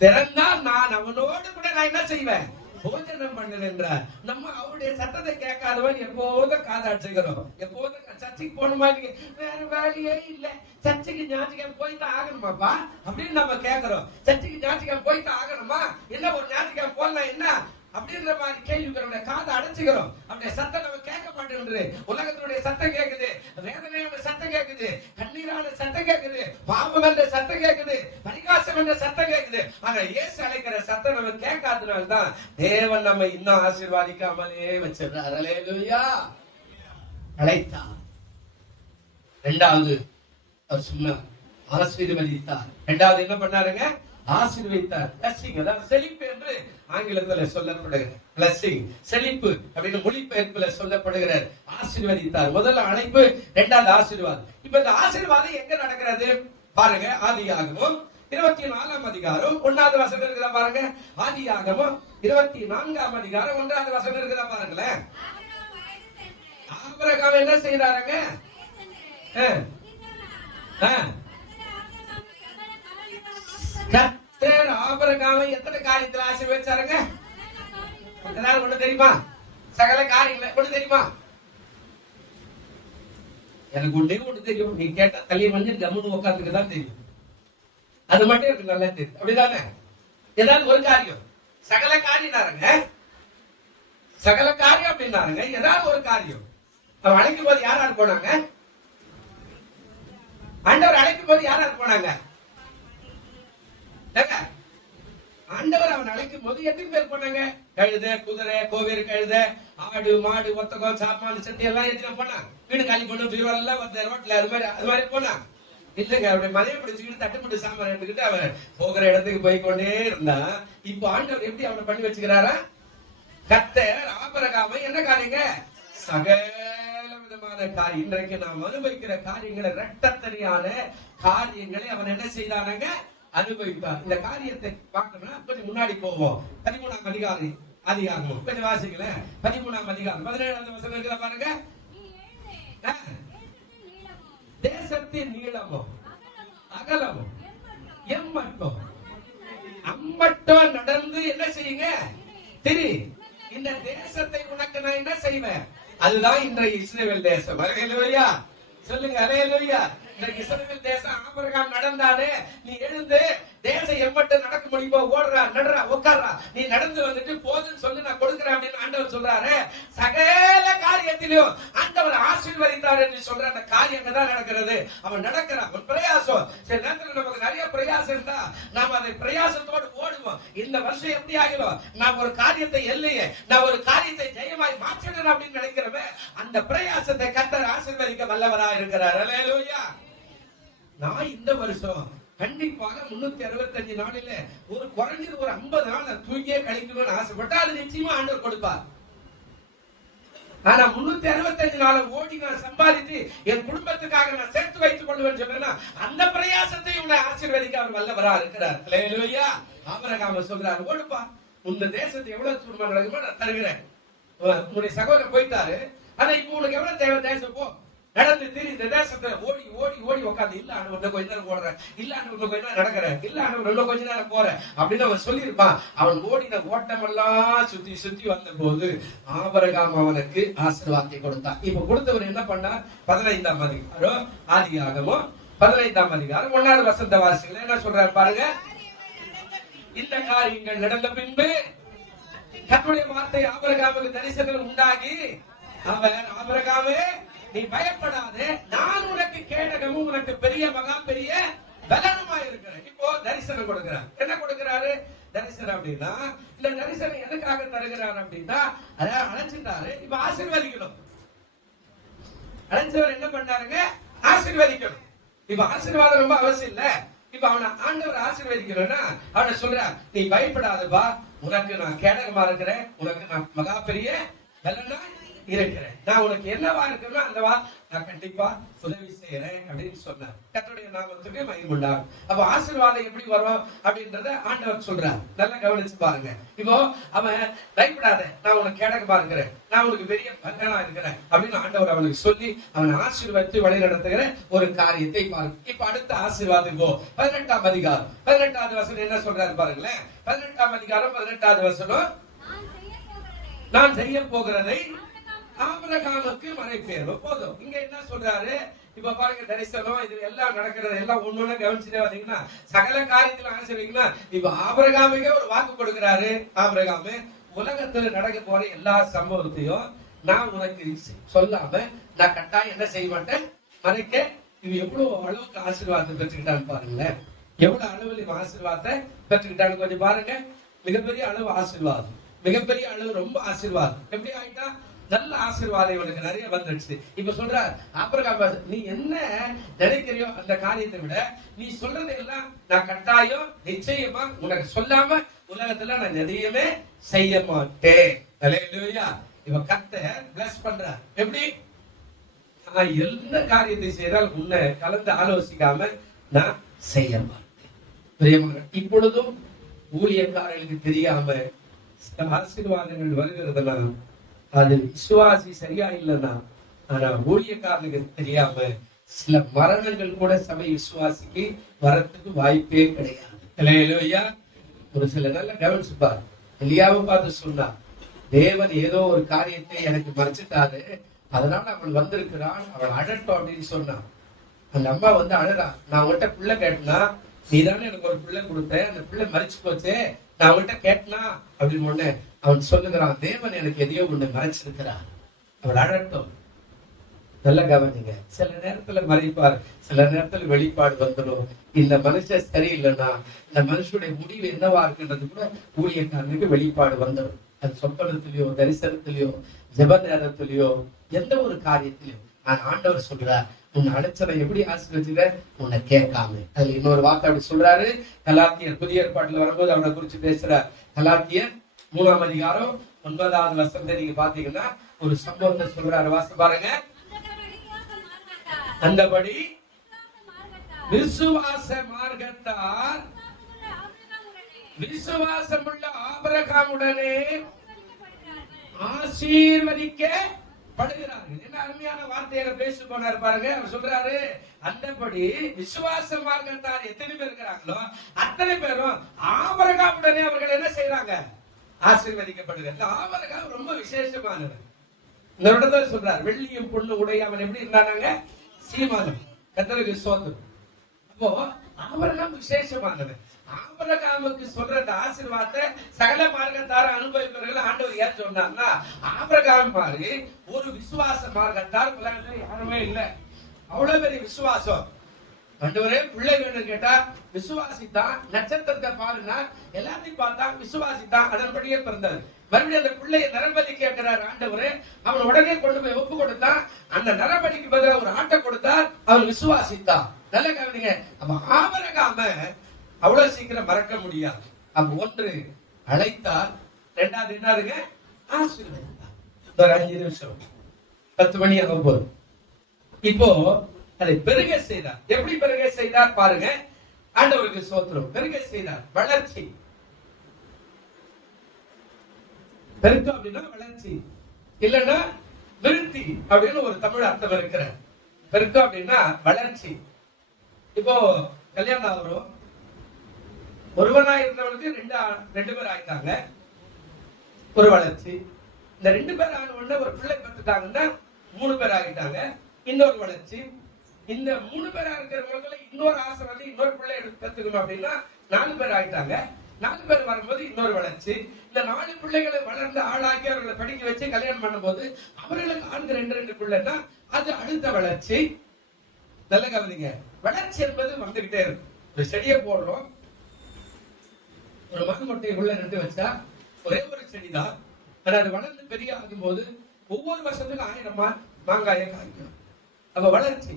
திறந்தால் நான் அவனோடு கூட நான் என்ன செய்வேன்? போஜனம் பண்ணுகின்றார். நம்ம அவருடைய சத்தத்தை கேட்காதவன் எப்போதும் காதாட்சிக்கிறோம். எப்போதும் சர்ச்சைக்கு போகணுமா, வேற வேலையே இல்ல, சர்ச்சைக்கு ஞாயிற்றுக்கிழமை போய்தான் ஆகணுமாப்பா அப்படின்னு நம்ம கேட்கிறோம். சர்ச்சைக்கு ஞாயிற்றுக்கிழமை போய்தான் ஆகணுமா, என்ன ஒரு ஞாயிற்றுக்கிழமை போடலாம் என்ன அப்படின்ற மாதிரி கேள்விக்கிறோம். காதை அடைச்சுக்கிறோம். அப்படியே சத்தம் நம்ம கேட்க துக்கப்படுகின்ற உலகத்தினுடைய சத்தம் கேட்குது, வேதனையோட சத்தம் கேட்குது, கண்ணீரான சத்தம் கேட்குது, பாவம் என்ற சத்தம் கேட்குது, பரிகாசம் என்ற சத்தம் கேட்குது. ஆனா இயேசு அழைக்கிற சத்தம் நம்ம கேட்காதனால்தான் தேவன் நம்ம இன்னும் ஆசீர்வாதிக்காமலே வச்சிருக்கார். அல்லேலூயா. அழைத்தார். இரண்டாவது அவர் சொன்னார், ஆசீர்வதித்தார். இரண்டாவது என்ன பண்ணாருங்க? ஆசீர்வதித்தார். பிளஸிங், அதாவது செழிப்பு என்று ஆங்கிலத்தில் சொல்லப்படுகிறது. பிளஸிங், செழிப்பு அப்படின்னு மொழிபெயர்ப்புல சொல்லப்படுகிறார். ஆசீர்வதித்தார். முதல்ல அழைப்பு, இரண்டாவது ஆசீர்வாதம். இப்ப இந்த ஆசீர்வாதம் எங்க நடக்கிறது பாருங்க. ஆதியாகமம் 24ஆம் அதிகாரம் 1வது வசனம் இருக்குதா பாருங்க. ஆதியாகமம் 24ஆம் அதிகாரம் 1வது வசனம் இருக்குதா பாருங்களேன். ஆபிரகாம் என்ன செய்யறாருங்க? கர்த்தர் ஆபிரகாமை எத்தனை காரியத்தில் ஆசீர்வதிச்சாருங்க? ஒண்ணு தெரியுமா? சகல காரியங்களை ஒண்ணு தெரியுமா? எனக்கு ஒண்ணு தெரியும். நீ கேட்டா தள்ளி மஞ்சள் கம்முன்னு உட்காந்துக்கு தான் தெரியும். அது மட்டும் எனக்கு நல்லா தெரியும். அப்படிதானே? ஏதாவது ஒரு காரியம், சகல காரியம், சகல காரியம் அப்படின்னாருங்க. ஏதாவது ஒரு காரியம் அவன் அழைக்கும் போது யாராரு போனாங்க? ஆண்டவர் அழைக்கும் போது யாராரு போனாங்க? ஆண்டவர் அவன் அழைக்கும் போது எத்தனை பேர் போனாங்க? கழுத, குதிரை, கோவேறு கழுத, ஆடு, மாடு, ஒத்தகம், சாப்பாடு, சட்டி எல்லாம் எத்தனை போனாங்க? வீடு காலி பண்ண பீரோல் எல்லாம் ரோட்ல அது மாதிரி போனாங்க. இல்லங்க, அவருடைய மலையை பிடிச்சுக்கிட்டு தட்டுப்பட்டு சாம்பார் எடுத்துக்கிட்டு அவன் போகிற இடத்துக்கு போய் கொண்டே இருந்தான். இப்போ ஆண்டவர் எப்படி அவனை பண்ணி வச்சுக்கிறாரா? கர்த்தர் ஆபிரகாமை என்ன காரியங்க? சகல விதமான காரியம், இன்றைக்கு நாம் அனுபவிக்கிற காரியங்களை, இரட்டத்தரியான காரியங்களை அவன் என்ன செய்தானங்க? அனுபவிப்பார். இந்த காரியத்தை பார்க்கணும்னா கொஞ்சம் முன்னாடி போவோம். 13ஆம் அதிகாரம் அதிகாரமும் கொஞ்சம் வாசிக்கல. 13ஆம் அதிகாரம் 17வது வசனம் இருக்குதா பாருங்க. தேசத்தின் நீளமும் அகலமும் எம்மட்டும் அம்மட்டும் நடந்து என்ன செய்யுங்க? திரி. இந்த தேசத்தை உனக்கு நான் என்ன செய்வேன்? அதுதான் இன்றைய இஸ்ரவேல் தேசம். அல்லேலூயா சொல்லுங்க. அல்லேலூயா. இன்றைக்கு இஸ்ரவேல் தேசம் ஆபிரகாம் நடந்தானே, நீ எழுந்து தேசம் எம்மட்டு நடக்க முடியுமோ ஓடுறா, நடுறா, உட்கார்றா, நீ நடந்து வந்துட்டு போதுன்னு சொல்லி நான் கொடுக்கிறேன் அப்படின்னு ஆண்டவர் சொல்றாரு. சகல காரியத்திலும் ஆண்டவர் ஆசீர்வதித்தார் என்று சொல்ற அந்த காரியம் தான் நடக்கிறது. அவன் நடக்கிறான். ஒரு பிரயாசம். சில நேரத்தில் நமக்கு நிறைய பிரயாசம் இருந்தா நாம் அதை பிரயாசத்தோடு ஓடுவோம். இந்த வருஷம் எப்படி ஆகிடும்? நான் ஒரு காரியத்தை இல்லையே, நான் ஒரு காரியத்தை ஜெயமாய் மாற்றிடணும் அப்படின்னு நினைக்கிறவன் அந்த பிரயாசத்தை கர்த்தர் ஆசீர்வதிக்க வல்லவரா இருக்கிறார். அல்லேலூயா. நான் இந்த வருஷம் கண்டிப்பாக 365 நாளில ஒரு குறைஞ்சது ஒரு 50 நாள் நான் தூங்கியே கழிக்கணும்னு ஆசைப்பட்டா அது நிச்சயமா ஆண்டவர் கொடுப்பார். ஆனா 365 நாள் ஓடி நான் சம்பாதித்து என் குடும்பத்துக்காக நான் சேர்த்து வைத்துக் கொள்வேன் சொன்னா அந்த பிரயாசத்தை உன்னை ஆசீர்வதிக்க அவர் வல்லவரா இருக்கிறார். அல்லேலூயா. ஆபிரகாம் சொல்றாரு, ஓடுப்பா, உங்க தேசத்தை எவ்வளவு தூரமா நடக்குமோ நான் தருகிறேன். உன்னுடைய சகோதரர் போயிட்டாரு, ஆனா இப்ப உனக்கு எவ்வளவு தேவை தேசம் போ, நடந்து திரி இந்த தேசத்துல ஓடி ஓடி ஓடி உட்காந்து, இல்ல ஆண்டவர் கொஞ்ச நேரம் ஓடுறேன், இல்ல ஆண்டவர் கொஞ்ச நேரம் நடக்கிறேன், இல்ல ஆண்டவர் கொஞ்ச நேரம் போறேன் அப்படின்னு அவன் சொல்லியிருப்பான். அவன் ஓடின ஓட்டமெல்லாம் சுத்தி சுத்தி வந்த போது ஆபிரகாம் அவனுக்கு ஆசீர்வாதத்தை கொடுத்தான். இப்ப கொடுத்தவர் என்ன பண்ணா? 15ஆம் அதிகாரம் ஆதியாகமம் 15ஆம் அதிகாரம் 1வது வசனத்தை வாசிக்கல. என்ன சொல்றாரு பாருங்க. இந்த காரியங்கள் நடந்த பின்பு கர்த்தருடைய வார்த்தை ஆபிரகாமுக்கு தரிசனத்தில் உண்டாகி அவர், ஆபிரகாமே நீ பயப்படாதே, நான் உனக்கு கேடகமும் உனக்கு பெரிய மகா பெரிய பலனுமா இருக்கிறேன். இப்போ தரிசனம் கொடுக்கிறார். என்ன கொடுக்கிறாரு தரிசனம் அப்படின்னா? இந்த தரிசனம் எதுக்காக தருகிறார் அப்படின்னா, அத அழைச்சிட்டாரு, இப்ப ஆசீர்வதிக்கணும். அழைச்சவர் என்ன பண்ணாருங்க? ஆசீர்வதிக்கணும். இப்ப ஆசீர்வாதம் ரொம்ப அவசியம் இல்ல. இப்ப அவனை ஆண்டவர் ஆசீர்வதிக்கணும்னா அவனை சொல்ற, நீ பயப்படாதப்பா, உனக்கு நான் கேடகமா இருக்கிறேன், உனக்கு நான் மகா பெரிய பலனா இருக்கிறேன், நான் உனக்கு என்னவா இருக்குன்னா அந்தவா நான் கண்டிப்பா உதவி செய்யறேன் அப்படின்னு சொன்னார். கர்த்தருடைய நாமத்துக்கு மகிமை உண்டாகும். அப்ப ஆசீர்வாதம் எப்படி வரும் அப்படின்றத ஆண்டவர் சொல்றார். நல்லா கவனிச்சு பாருங்க. இப்போ அவன் பயப்படாத, நான் உனக்கு கேடகமா இருக்கிறேன், நான் உனக்கு பெரிய பங்கனா இருக்கிறேன் அப்படின்னு ஆண்டவர் அவனுக்கு சொல்லி அவனை ஆசீர்வதித்து வழி நடத்துகிற ஒரு காரியத்தை பாருங்க. இப்ப அடுத்த ஆசீர்வாதம் போ 18ஆம் அதிகாரம் 18வது வசனம் என்ன சொல்றாரு பாருங்களேன். 18ஆம் அதிகாரம் 18வது வசனம், நான் செய்ய போகிறதை ஆபிரகாமுக்கு மறைப்பேன். போதும். இங்க என்ன சொல்றாரு? இப்ப பாருங்க, தரிசனம் இது எல்லாம் நடக்கிறது எல்லாம் ஒண்ணு கவனிச்சுட்டே வந்தீங்கன்னா சகல காரியத்துல ஆசீர்வதிங்கன்னா இப்ப ஆபிரகாமுக்கே ஒரு வாக்கு கொடுக்கிறாரு. ஆபிரகாமு உலகத்துல நடக்க போற எல்லா சம்பவத்தையும் நான் உனக்கு சொல்லாம நான் கட்டாயம் என்ன செய்ய மாட்டேன், மறைக்க. இது எவ்வளவு அளவுக்கு ஆசீர்வாதத்தை பெற்றுக்கிட்டான்னு பாருங்களேன். எவ்வளவு அளவில் இவன் ஆசீர்வாதத்தை பெற்றுக்கிட்டான்னு கொஞ்சம் பாருங்க. மிகப்பெரிய அளவு ஆசீர்வாதம், மிகப்பெரிய அளவு ரொம்ப ஆசீர்வாதம். எப்படி ஆயிட்டா, நல்ல ஆசீர்வாதம் இவனுக்கு நிறைய வந்துடுச்சு. இப்ப சொல்ற ஆபிரகாம், நீ என்ன நினைக்கிறியோ அந்த காரியத்தை விட நீ சொல்றது எல்லாம் நான் கட்டாயம் நிச்சயமா உனக்கு சொல்லாம உலகத்துல நான் எதையுமே செய்ய மாட்டேன். அல்லேலூயா. இவன் கர்த்தர் பிளஸ் பண்றார். எப்படி, நான் எந்த காரியத்தை செய்தால் உன்னை கலந்து ஆலோசிக்காம நான் செய்ய மாட்டேன். இப்பொழுதும் ஊழியக்காரர்களுக்கு தெரியாம ஆசீர்வாதங்கள் வருகிறதுனா அது விசுவாசி சரியா இல்லைன்னா, ஆனா ஊழியக்காரனுக்கு தெரியாம சில மரணங்கள் கூட சபை விசுவாசிக்கு வரத்துக்கு வாய்ப்பே கிடையாது. அல்லேலூயா. ஒரு சில நல்ல கவனிச்சுப்பார். எலியாவை பார்த்து சொன்னா, தேவன் ஏதோ ஒரு காரியத்தை எனக்கு மறைச்சிட்டாரு, அதனால அவள் வந்திருக்கிறான், அவள் அழட்டும் அப்படின்னு சொன்னான். அந்த அம்மா வந்து அழறா, நான் உங்ககிட்ட பிள்ளை கேட்டனா, நீ தானே எனக்கு ஒரு பிள்ளை கொடுத்த, அந்த பிள்ளை மறைச்சு போச்சே, நான் அவங்ககிட்ட கேட்டனா அப்படின்னு ஒண்ணு அவன் சொல்லுகிறான், தேவன் எனக்கு எதையோ ஒண்ணு மறைச்சிருக்கிறான், அவள் அழட்டும். நல்ல கவனிங்க. சில நேரத்துல மறைப்பார், சில நேரத்துல வெளிப்பாடு வந்துடும். இந்த மனுஷன் சரியில்லைன்னா இந்த மனுஷனுடைய முடிவு என்னவா இருக்குன்றது கூட ஊழியக்காரனுக்கு வெளிப்பாடு வந்துடும். அது சொப்பனத்திலயோ தரிசனத்திலயோ ஜெப நேரத்திலயோ எந்த ஒரு காரியத்திலயோ. ஆனா ஆண்டவர் சொல்றார், உன் அழைச்சலை எப்படி ஆசீர்வதிக்கிற, உன்னை கேட்காம. அதுல இன்னொரு வார்த்தை அப்படி சொல்றாரு. கலாத்தியர் புதிய ஏற்பாட்டுல வரும்போது அவனை குறிச்சு பேசுறார். கலாத்தியர் 3ஆம் அதிகாரம் 9வது வசனத்தை நீங்க பாத்தீங்கன்னா ஒரு சம்பவத்தை சொல்றாரு. வாசி பாருங்க. அந்தபடி விசுவாச மார்க்கத்தார் விசுவாசமுள்ள ஆபிரகாமுடனே ஆசீர்வதிக்கப்படுகிறார்கள். என்ன அருமையான வார்த்தையை பேசி போனார் பாருங்க. அவர் சொல்றாரு, அந்தபடி விசுவாச மார்க்கத்தார் எத்தனை பேர் இருக்கிறாங்களோ அத்தனை பேரும் ஆபிரகாமுடனே அவர்கள் என்ன செய்யறாங்க, ஆசீர்வதிக்கப்படுகிறார். ஆபிரகாம் ரொம்ப விசேஷமானவர். இந்த இடத்துல சொல்றாரு, வெள்ளியும் பொண்ணு உடைய அவன் எப்படி இருந்தாங்க, சீமானம். கர்த்தருக்கு ஸ்தோத்திரம். அப்போ ஆபிரகாம் விசேஷமானவர். ஆபிரகாமுக்கு சொல்ற ஆசீர்வாதத்தை சகல மார்க்கத்தார அனுபவிப்பவர்கள் ஆண்டவர் ஏன் சொன்னார்னா, ஆபிரகாம் மாதிரி ஒரு விசுவாச மார்க்கத்தார் உலகத்துல யாருமே இல்லை. அவ்வளவு பெரிய விசுவாசம். ஆண்டவரே பிள்ளை வேணும் கேட்டா விசுவாசித்தான். நட்சத்திரத்தை பாருன்னா எல்லாத்தையும் பார்த்தா விசுவாசித்தான். அதன்படியே பிறந்தார். மறுபடியும் அந்த பிள்ளைய நரபலி கேட்கிறார் ஆண்டவரே. அவன் உடனே கொண்டு போய் ஒப்பு கொடுத்தான். அந்த நரபலிக்கு பதிலாக ஒரு ஆட்டை கொடுத்தார். அவன் விசுவாசித்தான். நல்ல கவனிங்க. அப்ப ஆபிரகாம அவ்வளவு சீக்கிரம் மறக்க முடியாது. அப்ப ஒன்று அழைத்தார், இரண்டாவது என்னதுங்க, ஆசீர்வதித்தார். ஒரு 5 நிமிஷம் 10 மணி ஆகும் போது இப்போ அதை பெருக செய்தார். எப்படி பெருக செய்தார் பாருங்க. ஆண்டவருக்கு ஸ்தோத்திரம். பெருக செய்தார். வளர்ச்சி. பெருக்கம் அப்படின்னா வளர்ச்சி, இல்லைன்னா விருத்தி அப்படின்னு ஒரு தமிழ் அர்த்தம் இருக்கிற. பெருக்கம் அப்படின்னா வளர்ச்சி. இப்போ கல்யாணம் ஆகிறோம். ஒருவனா இருந்தவனுக்கு ரெண்டு பேர் ஆயிட்டாங்க, ஒரு வளர்ச்சி. இந்த 2 பேர் ஆன உடனே ஒரு பிள்ளை பெற்றுட்டாங்கன்னா 3 பேர் ஆகிட்டாங்க, இன்னொரு வளர்ச்சி. இந்த 3 பேரா இருக்கிறவங்களுக்கு இன்னொரு ஆசை வந்து இன்னொரு பிள்ளை பெற்றுக்கணும் அப்படின்னா 4 பேர் ஆயிட்டாங்க. 4 பேர் வரும்போது இன்னொரு வளர்ச்சி. இந்த 4 பிள்ளைகளை வளர்ந்து ஆளாக்கி அவர்களை படிக்க வச்சு கல்யாணம் பண்ணும்போது அவர்களுக்கு ஆண்கள் 2 பிள்ளைன்னா அது அடுத்த வளர்ச்சி. நல்ல கவனிங்க. வளர்ச்சி என்பது வந்துகிட்டே இருக்கும். ஒரு செடியை போடுறோம், ஒரு மண்மொட்டையை உள்ள நட்டு வச்சா ஒரே ஒரு செடிதான். ஆனா அது வளர்ந்து பெரிய ஆகும் போது ஒவ்வொரு வருஷத்துக்கு 1000 மாங்காயை காய்க்கும். அப்ப வளர்ச்சி.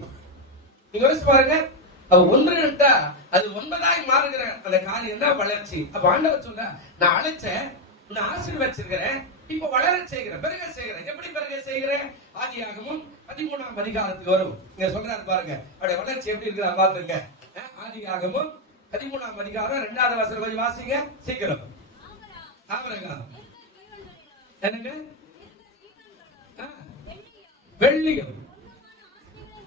நீங்க யோசிச்சு பாருங்க. அவ ஒன்று நட்டா அது 9ஆய் மாறுகிற அந்த காரியம் தான் வளர்ச்சி. அப்ப ஆண்டவர் சொல்ல, நான் அழைச்சேன், உன்னை ஆசீர்வதிச்சிருக்கிறேன், இப்ப வளர செய்கிறேன், பெருக செய்கிறேன். எப்படி பெருக செய்கிறேன்? ஆதியாகமம் 13ஆம் அதிகாரத்துக்கு வரும். இங்க சொல்றாரு பாருங்க, அவருடைய வளர்ச்சி எப்படி இருக்கிறா பாத்துருங்க. ஆதியாகமம் 13ஆம் அதிகாரம் 2வது வசனம் கொஞ்சம் வாசிங்க சீக்கிரம். ஆபிரகாம் என்னங்க, வெள்ளியும்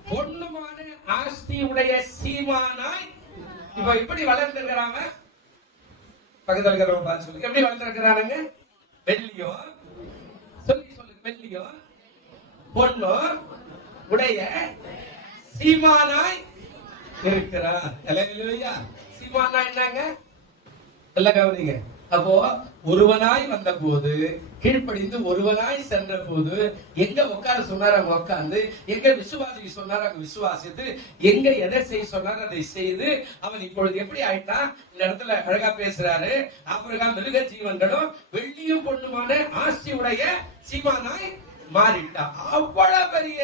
பொண்ணுமான ஆஸ்தியுடைய சீமானாய். இப்ப இப்படி வளர்ந்திருக்கிறாங்க. பக்கத்துல இருக்கிறவங்க பார்த்து சொல்லுங்க, எப்படி வளர்ந்திருக்கிறானுங்க? வெள்ளியோ சொல்லு வெள்ளியோ பொண்ணோ உடைய சீமானாய் இருக்கிறார். சீமானா என்னங்க? எல்லாம் கவனிங்க. அப்போ ஒருவனாய் வந்த போது கீழ்ப்படிந்து ஒருவனாய் சென்ற போது எங்க உட்கார சொன்னார் அங்க உட்கார்ந்து, எங்க விசுவாசிக்கு சொன்னார் அங்க விசுவாசித்து, எங்க எதை செய்ய சொன்னார் அதை செய்து அவன் இப்பொழுது எப்படி ஆயிட்டான்? இந்த இடத்துல அழகா பேசுறாரு. ஆபிரகாம் மிருக ஜீவன்களும் வெள்ளியும் பொண்ணுமான ஆஸ்தி உடைய சீமானாய் மாறிட்டான். அவ்வளவு பெரிய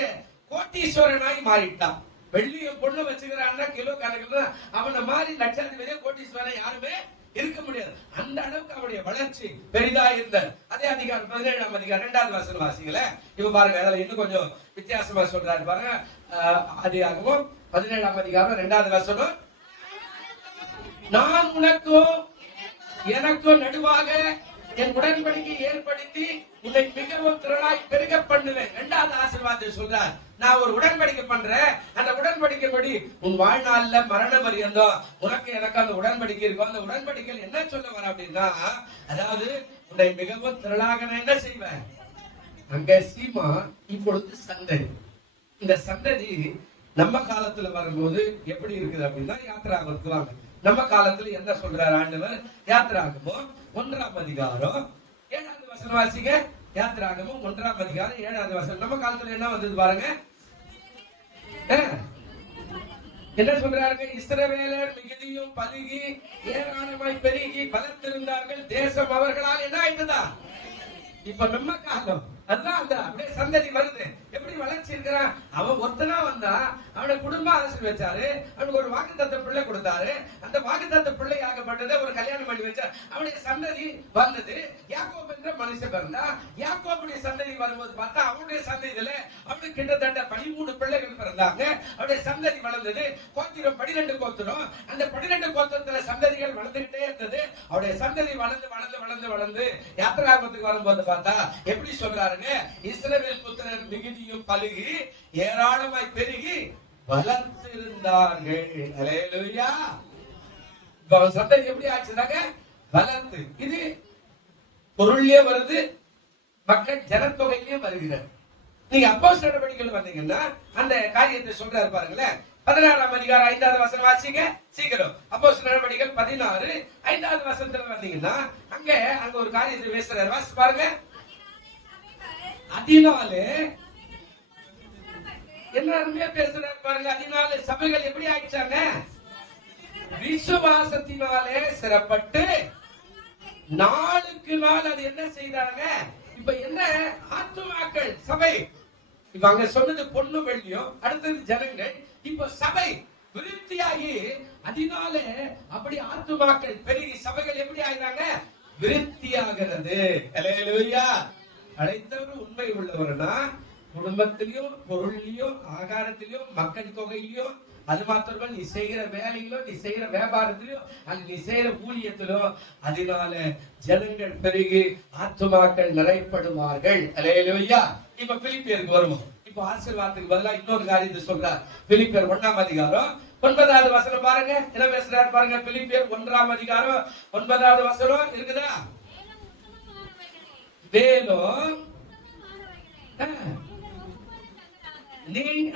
கோட்டீஸ்வரனாய் மாறிட்டான். வெள்ளியும் பொண்ணு வச்சுக்கிறான்னா கிலோ கணக்குல அவனை மாதிரி லட்சாதிபதியே கோட்டீஸ்வரன் யாருமே இருக்க முடியாது. அந்த அளவுக்கு அவருடைய வளர்ச்சி பெரிதா இருந்த அதே அதிகாரம் 17ஆம் அதிகாரம் 2வது வசனம் வாசிக்கல. இப்ப பாருங்க, அதுல இன்னும் கொஞ்சம் வித்தியாசமா சொல்றாரு பாருங்க. அதிகாரமும் 17ஆம் அதிகாரம் 2வது வசனம், நான் உனக்கும் எனக்கும் நடுவாக என் உடன்படிக்கை ஏற்படுத்தி உன்னை மிகவும் திரளாய் பெருக பண்ணுவேன். 2வது ஆசீர்வாதத்தை சொல்றார். நான் ஒரு உடன்படிக்கை பண்றேன், அந்த உடன்படிக்கைப்படி உன் வாழ்நாள்ல மரண பரியந்தம் உனக்கு எனக்கு அந்த உடன்படிக்கை இருக்கும். அந்த உடன்படிக்கையில் என்ன சொல்ல வர அப்படின்னா, அதாவது உன்னை மிகவும் திரளாக நான் என்ன செய்வேன். அங்க சீமா இப்பொழுது சந்ததி. இந்த சந்ததி நம்ம காலத்துல வரும்போது எப்படி இருக்குது அப்படின்னா, யாத்திராகமத்துக்கு வாங்க. நம்ம காலத்துல என்ன சொல்றாரு ஆண்டவர்? யாத்திராகமம் 1ஆம் அதிகாரம் 7வது வசனம் வாசிங்க. யாத்திராகமம் 1ஆம் அதிகாரம் 7வது வசனம். நம்ம காலத்துல என்ன வந்தது பாருங்க. என்ன சொல்றாருங்க? இஸ்ரவேலர் மிகுதியும் பலுகி ஏராளமாய் பெருகி பலத்திருந்தார்கள், தேசம் அவர்களால் என்ன ஆயிட்டுதா? இப்ப நம்ம காலம் அதுதான் அந்த அப்படியே சந்ததி வருது. எப்படி வளர்ச்சி இருக்கிறான்? அவன் ஒத்தனா வந்தா அவனை குடும்ப அரசு வச்சாரு, அவனுக்கு ஒரு வாக்குத்தத்த பிள்ளை கொடுத்தாரு. அந்த வாக்குத்தத்த பிள்ளையாகப்பட்டதை ஒரு கல்யாணம் பண்ணி வச்சார். அவனுடைய சந்ததி வந்தது. யாக்கோபு என்ற மனுஷன் பிறந்தா. யாக்கோபுடைய சந்ததி வரும்போது பார்த்தா அவனுடைய சந்ததியில அவனுக்கு கிட்டத்தட்ட 13 பிள்ளைகள் பிறந்தாங்க. அவருடைய சந்ததி வளர்ந்தது. கோத்திரம் 12 கோத்திரம். அந்த 12 கோத்திரத்துல சந்ததிகள் வளர்ந்துகிட்டே இருந்தது. அவருடைய சந்ததி வளர்ந்து வளர்ந்து வளர்ந்து வளர்ந்து யாத்திராகமத்துக்கு வரும்போது பார்த்தா எப்படி சொல்றாருங்க? இஸ்ரவேல் புத்திரர் மிகுதியும் பலுகி ஏராளமாய் பெருகி வளர்த்திருந்தார்கள். அல்லேலூயா. சந்ததி எப்படி ஆச்சுதாங்க? வளர்த்து. இது பொருள்லயே வருது, மக்கள் ஜனத்தொகையிலேயே வருகிறார். நீங்க அப்போஸ்தலர் நடவடிக்கைகள் வந்தீங்கன்னா அந்த காரியத்தை சொல்றாரு பாருங்களேன். 16ஆம் அதிகாரம் 5வது வசனம் வாசிங்க சீக்கிரம். அப்போஸ்தலர் நடவடிக்கைகள் 16 5வது வசனத்துல வந்தீங்கன்னா அங்க ஒரு காரியத்தை பேசுறாரு. வாசி பாருங்க. அதனாலே என்ன அருமையா பேசுறாரு பாருங்க. அதனால சபைகள் எப்படி ஆயிடுச்சாங்க? விசுவாசத்தினாலே சிறப்பட்டு நாளுக்கு நாள் அது என்ன செய்தாங்க? இப்ப என்ன? ஆத்துமாக்கள் சபை. இப்ப அங்க சொன்னது பொண்ணு வெள்ளியும், அடுத்தது ஜனங்கள். இப்ப சபை விருத்தியாகி அதனால அப்படி ஆத்துமாக்கள் பெருகி சபைகள் எப்படி ஆயினாங்க? விருத்தியாகிறது. அல்லேலூயா. அழைத்தவர் உண்மை உள்ளவர்னா குடும்பத்திலையும் பொருளிலையும் ஆகாரத்திலையும் மக்கள் தொகையிலையும், அது மாத்திரமல்ல நீ செய்கிற வேலையிலும் நீ செய்கிற வியாபாரத்திலும் நீ செய்கிற ஊழியத்திலும் அதனால ஜனங்கள் பெருகி ஆத்துமாக்கள் நிறைப்படுவார்கள். அல்லேலூயா. இப்ப பிலிப்பியருக்கு வருவோம். இப்ப ஆசீர்வாதத்துக்கு பதிலா இன்னொரு காரியத்தை சொல்றார். பிலிப்பியர் 1ஆம் அதிகாரம் 9வது வசனம் பாருங்க. என்ன பேசுறாரு பாருங்க. பிலிப்பியர் 1ஆம் அதிகாரம் 9வது வசனம் இருக்குதா? மேலும்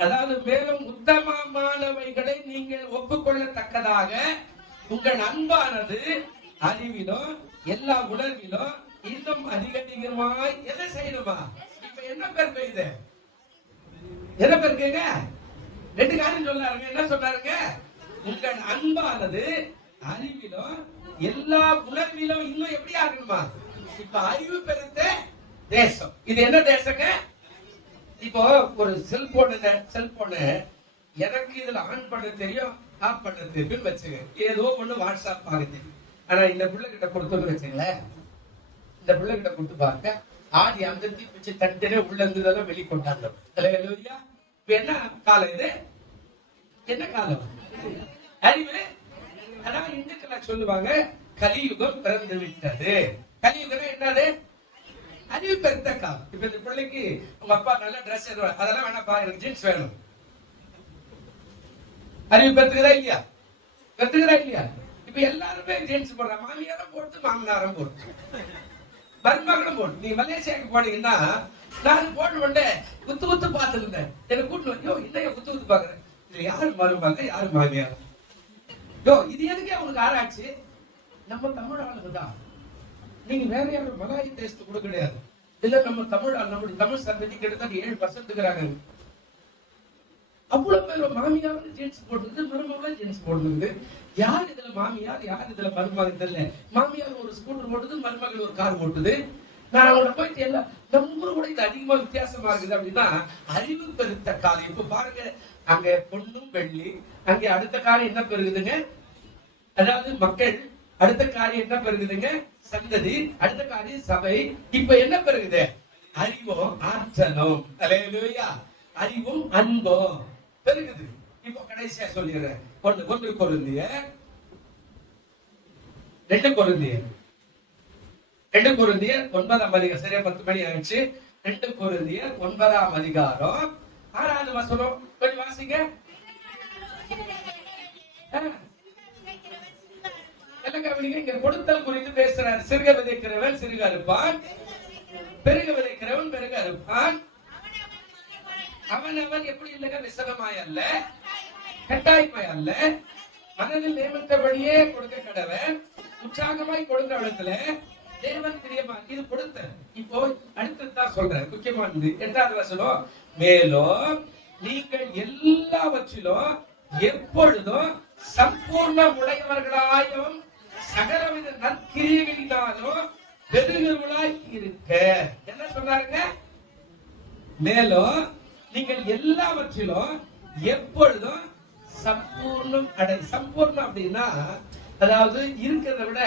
அதாவது மேலும் உத்தமமானவைகளை நீங்கள் ஒப்புக்கொள்ளத்தக்கதாக உங்கள் அன்பானது அறிவிலும் எல்லா உணர்விலும் இன்னும் அதிகமாய் எதை செய்யணுமா? இப்ப என்ன பேர் பெய்யுது? என்ன பேர் கேங்க? 2 காரியம் சொன்னாருங்க. என்ன சொன்னாருங்க? உங்கள் அன்பானது அறிவிலும் எல்லா உணர்விலும் இன்னும் எப்படி ஆகணுமா? இப்ப அறிவு பெருத்த தேசம். இது என்ன தேசங்க? இப்போ ஒரு செல்போன் எனக்கு இதுல ஆன் பண்ண தெரியும், ஆஃப் பண்ண தெரியும் வச்சுங்க. ஏதோ ஒண்ணு வாட்ஸ்அப் ஆகுது. ஆனா இந்த பிள்ளை கிட்ட கொடுத்து வச்சுங்களேன், இந்த பிள்ளை கிட்ட கொடுத்து பாருங்க, ஆதி அந்த தீப்பிச்சு தட்டனே உள்ள இருந்ததெல்லாம் வெளிக்கொண்டாங்க. அல்லேலூயா. இப்ப என்ன காலம் இது? என்ன காலம்? அறிவு. அதான் இந்துக்கள் சொல்லுவாங்க கலியுகம் பிறந்து விட்டது. கலியுகம் என்னது? அறிவு பெருத்த காலம். இப்ப இந்த பிள்ளைக்கு உங்க அப்பா நல்ல டிரெஸ் அதெல்லாம் வேணாப்பா, எனக்கு ஜீன்ஸ் வேணும். அறிவு பெருத்துக்கிறா இல்லையா? பெருத்துக்கிறா இல்லையா? இப்ப எல்லாருமே ஜீன்ஸ் போடுற. மாமியாரும் போட்டு மாமனாரும் போட்டு மருமகனும் போட்டு. நீ மலேசியாவுக்கு போனீங்கன்னா நான் போட்டு குத்து குத்து பார்த்துருந்தேன். எனக்கு கூட்டு இன்னைய குத்து குத்து பாக்குறேன். இது யாரு மருமக யாரு மாமியார்? இது எதுக்கே உனக்கு ஆராய்ச்சி? நம்ம தமிழ் ஆளுங்கதான் நீங்க வேற யாரும் மலாய் தேசத்து கூட கிடையாது. இல்ல நம்முடைய தமிழ் சந்ததி கிட்டத்தட்ட 7% இருக்கிறாங்க. அவ்வளவு பேர் மாமியார் ஜீன்ஸ் போடுறது, மருமகளும் ஜீன்ஸ் போடுறது. யார் இதுல மாமியார், யார் இதுல மருமகள் தெரியல. மாமியார் ஒரு ஸ்கூட்டர் ஓட்டுது, மருமகள் ஒரு கார் ஓட்டுது. நான் அவங்கள போயிட்டு எல்லாம் நம்ம கூட இது அதிகமா வித்தியாசமா இருக்குது அப்படின்னா அறிவு பெருத்த காலம். இப்ப பாருங்க, அங்க பொண்ணும் வெள்ளி, அங்க அடுத்த காலம் என்ன பெருகுதுங்க, அதாவது மக்கள். அடுத்த காரியம் என்ன பெருகுதுங்க, சந்ததி. அடுத்த காரியம் சபை. இப்ப என்ன பெருகுது, அறிவும் ஆற்றலும். அல்லேலூயா. அறிவும் அன்பும் பெருகுது. இப்போ கடைசியா சொல்லிடுறேன். 1 கொரிந்தியர் 9ஆம் அதிகாரம். சரியா 10 மணி ஆயிடுச்சு. 2 கொரிந்தியர் 9ஆம் அதிகாரம் 6வது வசனம் கொஞ்சம் வாசிங்க. இங்க கொடுத்தல் குறித்து பேசுறாரு. சிறுக விதைக்கிறவன் சிறுக அறுப்பான், பெருக விதைக்கிறவன் பெருக அறுப்பான். அவன் எப்படி இல்லைங்க, விசனமாய் அல்ல, கட்டாயமாய் அல்ல, மனதில் நியமித்தபடியே கொடுக்க கடவன், உற்சாகமாய் கொடுக்கிற இடத்துல தேவன் பிரியமா. இது கொடுத்த. இப்போ அடுத்ததான் சொல்றேன், முக்கியமானது 8வது வசனம். மேலும் நீங்கள் எல்லாவற்றிலும் எப்பொழுதும் சம்பூர்ண உடையவர்களாயும் சகலவித நற்கிரியைகளினாலும் பெருகிறவர்களாய் இருக்க. என்ன சொன்னாருங்க, மேலும் நீங்கள் எல்லாவற்றிலும் எப்பொழுதும் சம்பூர்ணம் அடை. சம்பூர்ணம் அப்படின்னா அதாவது இருக்கிறத விட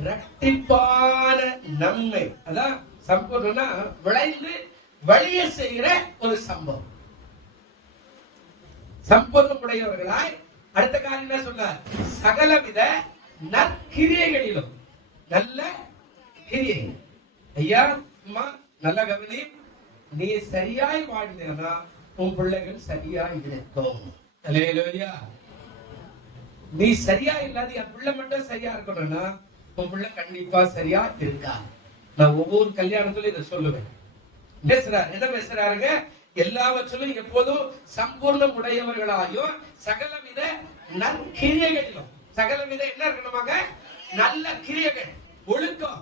இரட்டிப்பான நன்மை. அதான் சம்பூர்ணம்னா விளைந்து வழிய செய்கிற ஒரு சம்பவம். சம்பூர்ணம் உடையவர்களாய். அடுத்த காரியம் என்ன சொன்னார், சகலவித நற்கிரியைகளிலும். நல்ல கிரியை. ஐயா அம்மா நல்ல கவனி. நீ சரியாய் வாழ்ந்தா உன் பிள்ளைகள் சரியாய் இருக்கும். அல்லேலூயா. நீ சரியா இல்லாத என் பிள்ளை மட்டும் சரியா இருக்கணும்னா உன் பிள்ளை கண்டிப்பா சரியா இருக்கா. நான் ஒவ்வொரு கல்யாணத்திலும் இதை சொல்லுவேன். என்ன பேசுறாருங்க, எல்லாவற்றிலும் எப்போதும் சம்பூர்ணம் உடையவர்களாயும் சகலவித நற்கிரியைகளிலும். சகலவித என்ன இருக்கணுமாங்க, நல்ல கிரியைகள், ஒழுக்கம்.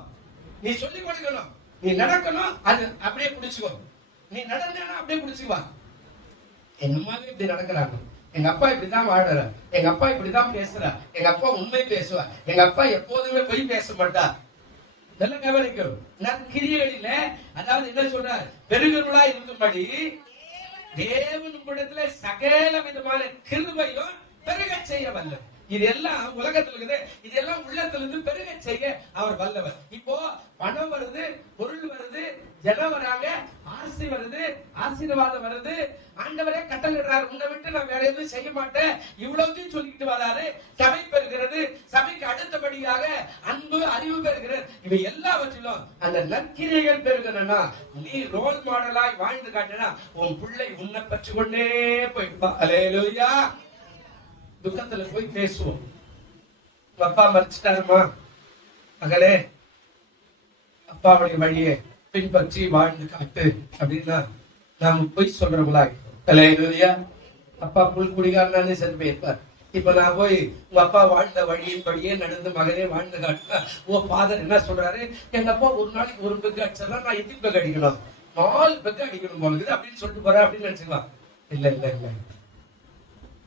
நீ சொல்லிக் கொடுக்கணும், நீ நடக்கணும், அது அப்படியே பிடிச்சுக்கோ. நீ நடந்தா அப்படியே பிடிச்சுக்குவா. எங்க அம்மாவே இப்படி நடக்கிறாங்க, எங்க அப்பா இப்படிதான் வாழற, எங்க அப்பா இப்படிதான் பேசுறா, எங்க அப்பா உண்மை பேசுவா, எங்க அப்பா எப்போதுமே பொய் பேச மாட்டா. நல்ல கவனிக்கும். நற்கிரியைகளில அதாவது என்ன சொல்றார், பெருகிறவர்களா இருக்கும்படி தேவன் உங்களிடத்துல சகல விதமான கிருபையும் பெருக செய்ய வல்லவர். இது எல்லாம் உலகத்துல இருக்குது, இதெல்லாம் உள்ளத்திலிருந்து பெருக செய்ய அவர் வல்லவர். இப்போ பணம் வருது, பொருள் வருது, ஜனம் வராங்க, ஆசி வருது, ஆசீர்வாதம் வருது. ஆண்டவரே கட்டளையிடுறாரு, உன்னை விட்டு நான் வேற எதுவும் செய்ய மாட்டேன், இவ்வளவுத்தையும் சொல்லிட்டு வராரு. சபை பெறுகிறது, சபைக்கு அடுத்தபடியாக அன்பு, அறிவு பெறுகிறது. இவை எல்லாவற்றிலும் அந்த நற்கிரியைகள் பெறுகிறனா, நீ ரோல் மாடலாய் வாழ்ந்து காட்டினா உன் பிள்ளை உன்னை பெற்று கொண்டே போயிடுப்பா. அல்லேலூயா. துக்கத்துல போய் பேசுவோம், அப்பா மறைச்சிட்டாருமா மகளே, அப்பாவுடைய வழியை பின்பற்றி வாழ்ந்து காட்டு அப்படின்னா நாம போய் சொல்றவங்களா இருக்கோம். அப்பா புல் குடிகாரனானே சென்று போயிருப்பார். இப்ப நான் போய் உங்க அப்பா வாழ்ந்த வழியின்படியே நடந்து மகனே வாழ்ந்து காட்டுனா உங்க ஃபாதர் என்ன சொல்றாரு, எங்க அப்பா ஒரு நாளைக்கு ஒரு பெக் அடிச்சா நான் எத்தனை பெக் அடிக்கணும், 4 பெக் அடிக்கணும் போகுது அப்படின்னு சொல்லிட்டு போறேன் அப்படின்னு நினைச்சுக்கலாம். இல்ல இல்ல இல்ல,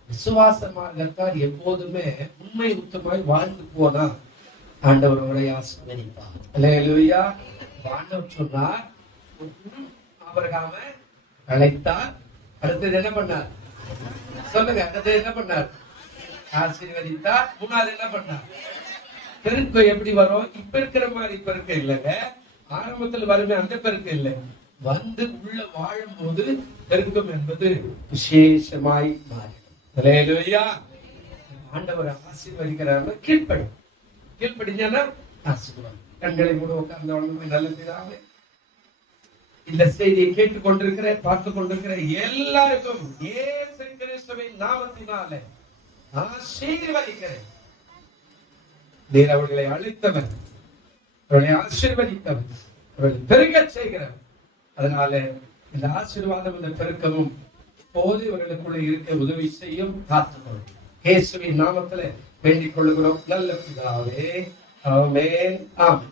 விசுவாசமாகத்தான் எப்போதுமே உண்மை உத்தமாய் வாழ்ந்து போனா ஆண்டவருடைய ஆசீர்வதிப்பார். அல்லேலூயா. ஆண்டவர் சொன்னார், ஆபிரகாமை அழைத்தார். அடுத்தது என்ன பண்ணார் சொல்லுங்க, அடுத்தது என்ன பண்ணார், ஆசீர்வதித்தார். 3வது என்ன பண்ணார், பெருக்கம் எப்படி வரும், இப்ப இருக்கிற மாதிரி பெருக்கம் இல்லைங்க. ஆரம்பத்தில் வருமே அந்த பெருக்கம் இல்லை, வந்து உள்ள வாழும் போது பெருக்கம் என்பது விசேஷமாய் மாறி. அல்லேலூயா. ஆண்டவர் ஆசீர்வதிக்கிறார். கீழ்ப்படிஞ்சா ஆசீர்வாதம். கண்களை மூட உட்கார்ந்த நல்ல பிதாவே, இந்த செய்தியை கேட்டுக் கொண்டிருக்கிற பார்த்துக் கொண்டிருக்கிற எல்லாருக்கும் இயேசு கிறிஸ்துவின் நாமத்தினாலே ஆசீர்வதிக்கிறேன். நீர் அவர்களை அழைத்தவர், அவர்களை ஆசீர்வதித்தவர், அவர்களை பெருக செய்கிறவர். அதனால இந்த ஆசீர்வாதம், இந்த பெருக்கமும் போது இவர்களுக்குள்ள இருக்க உதவி செய்யும். காத்துக்கொள்ளும். இயேசுவின் நாமத்துல வேண்டிக் கொள்ளுகிறோம் நல்ல பிதாவே. ஆமென். ஆமென்.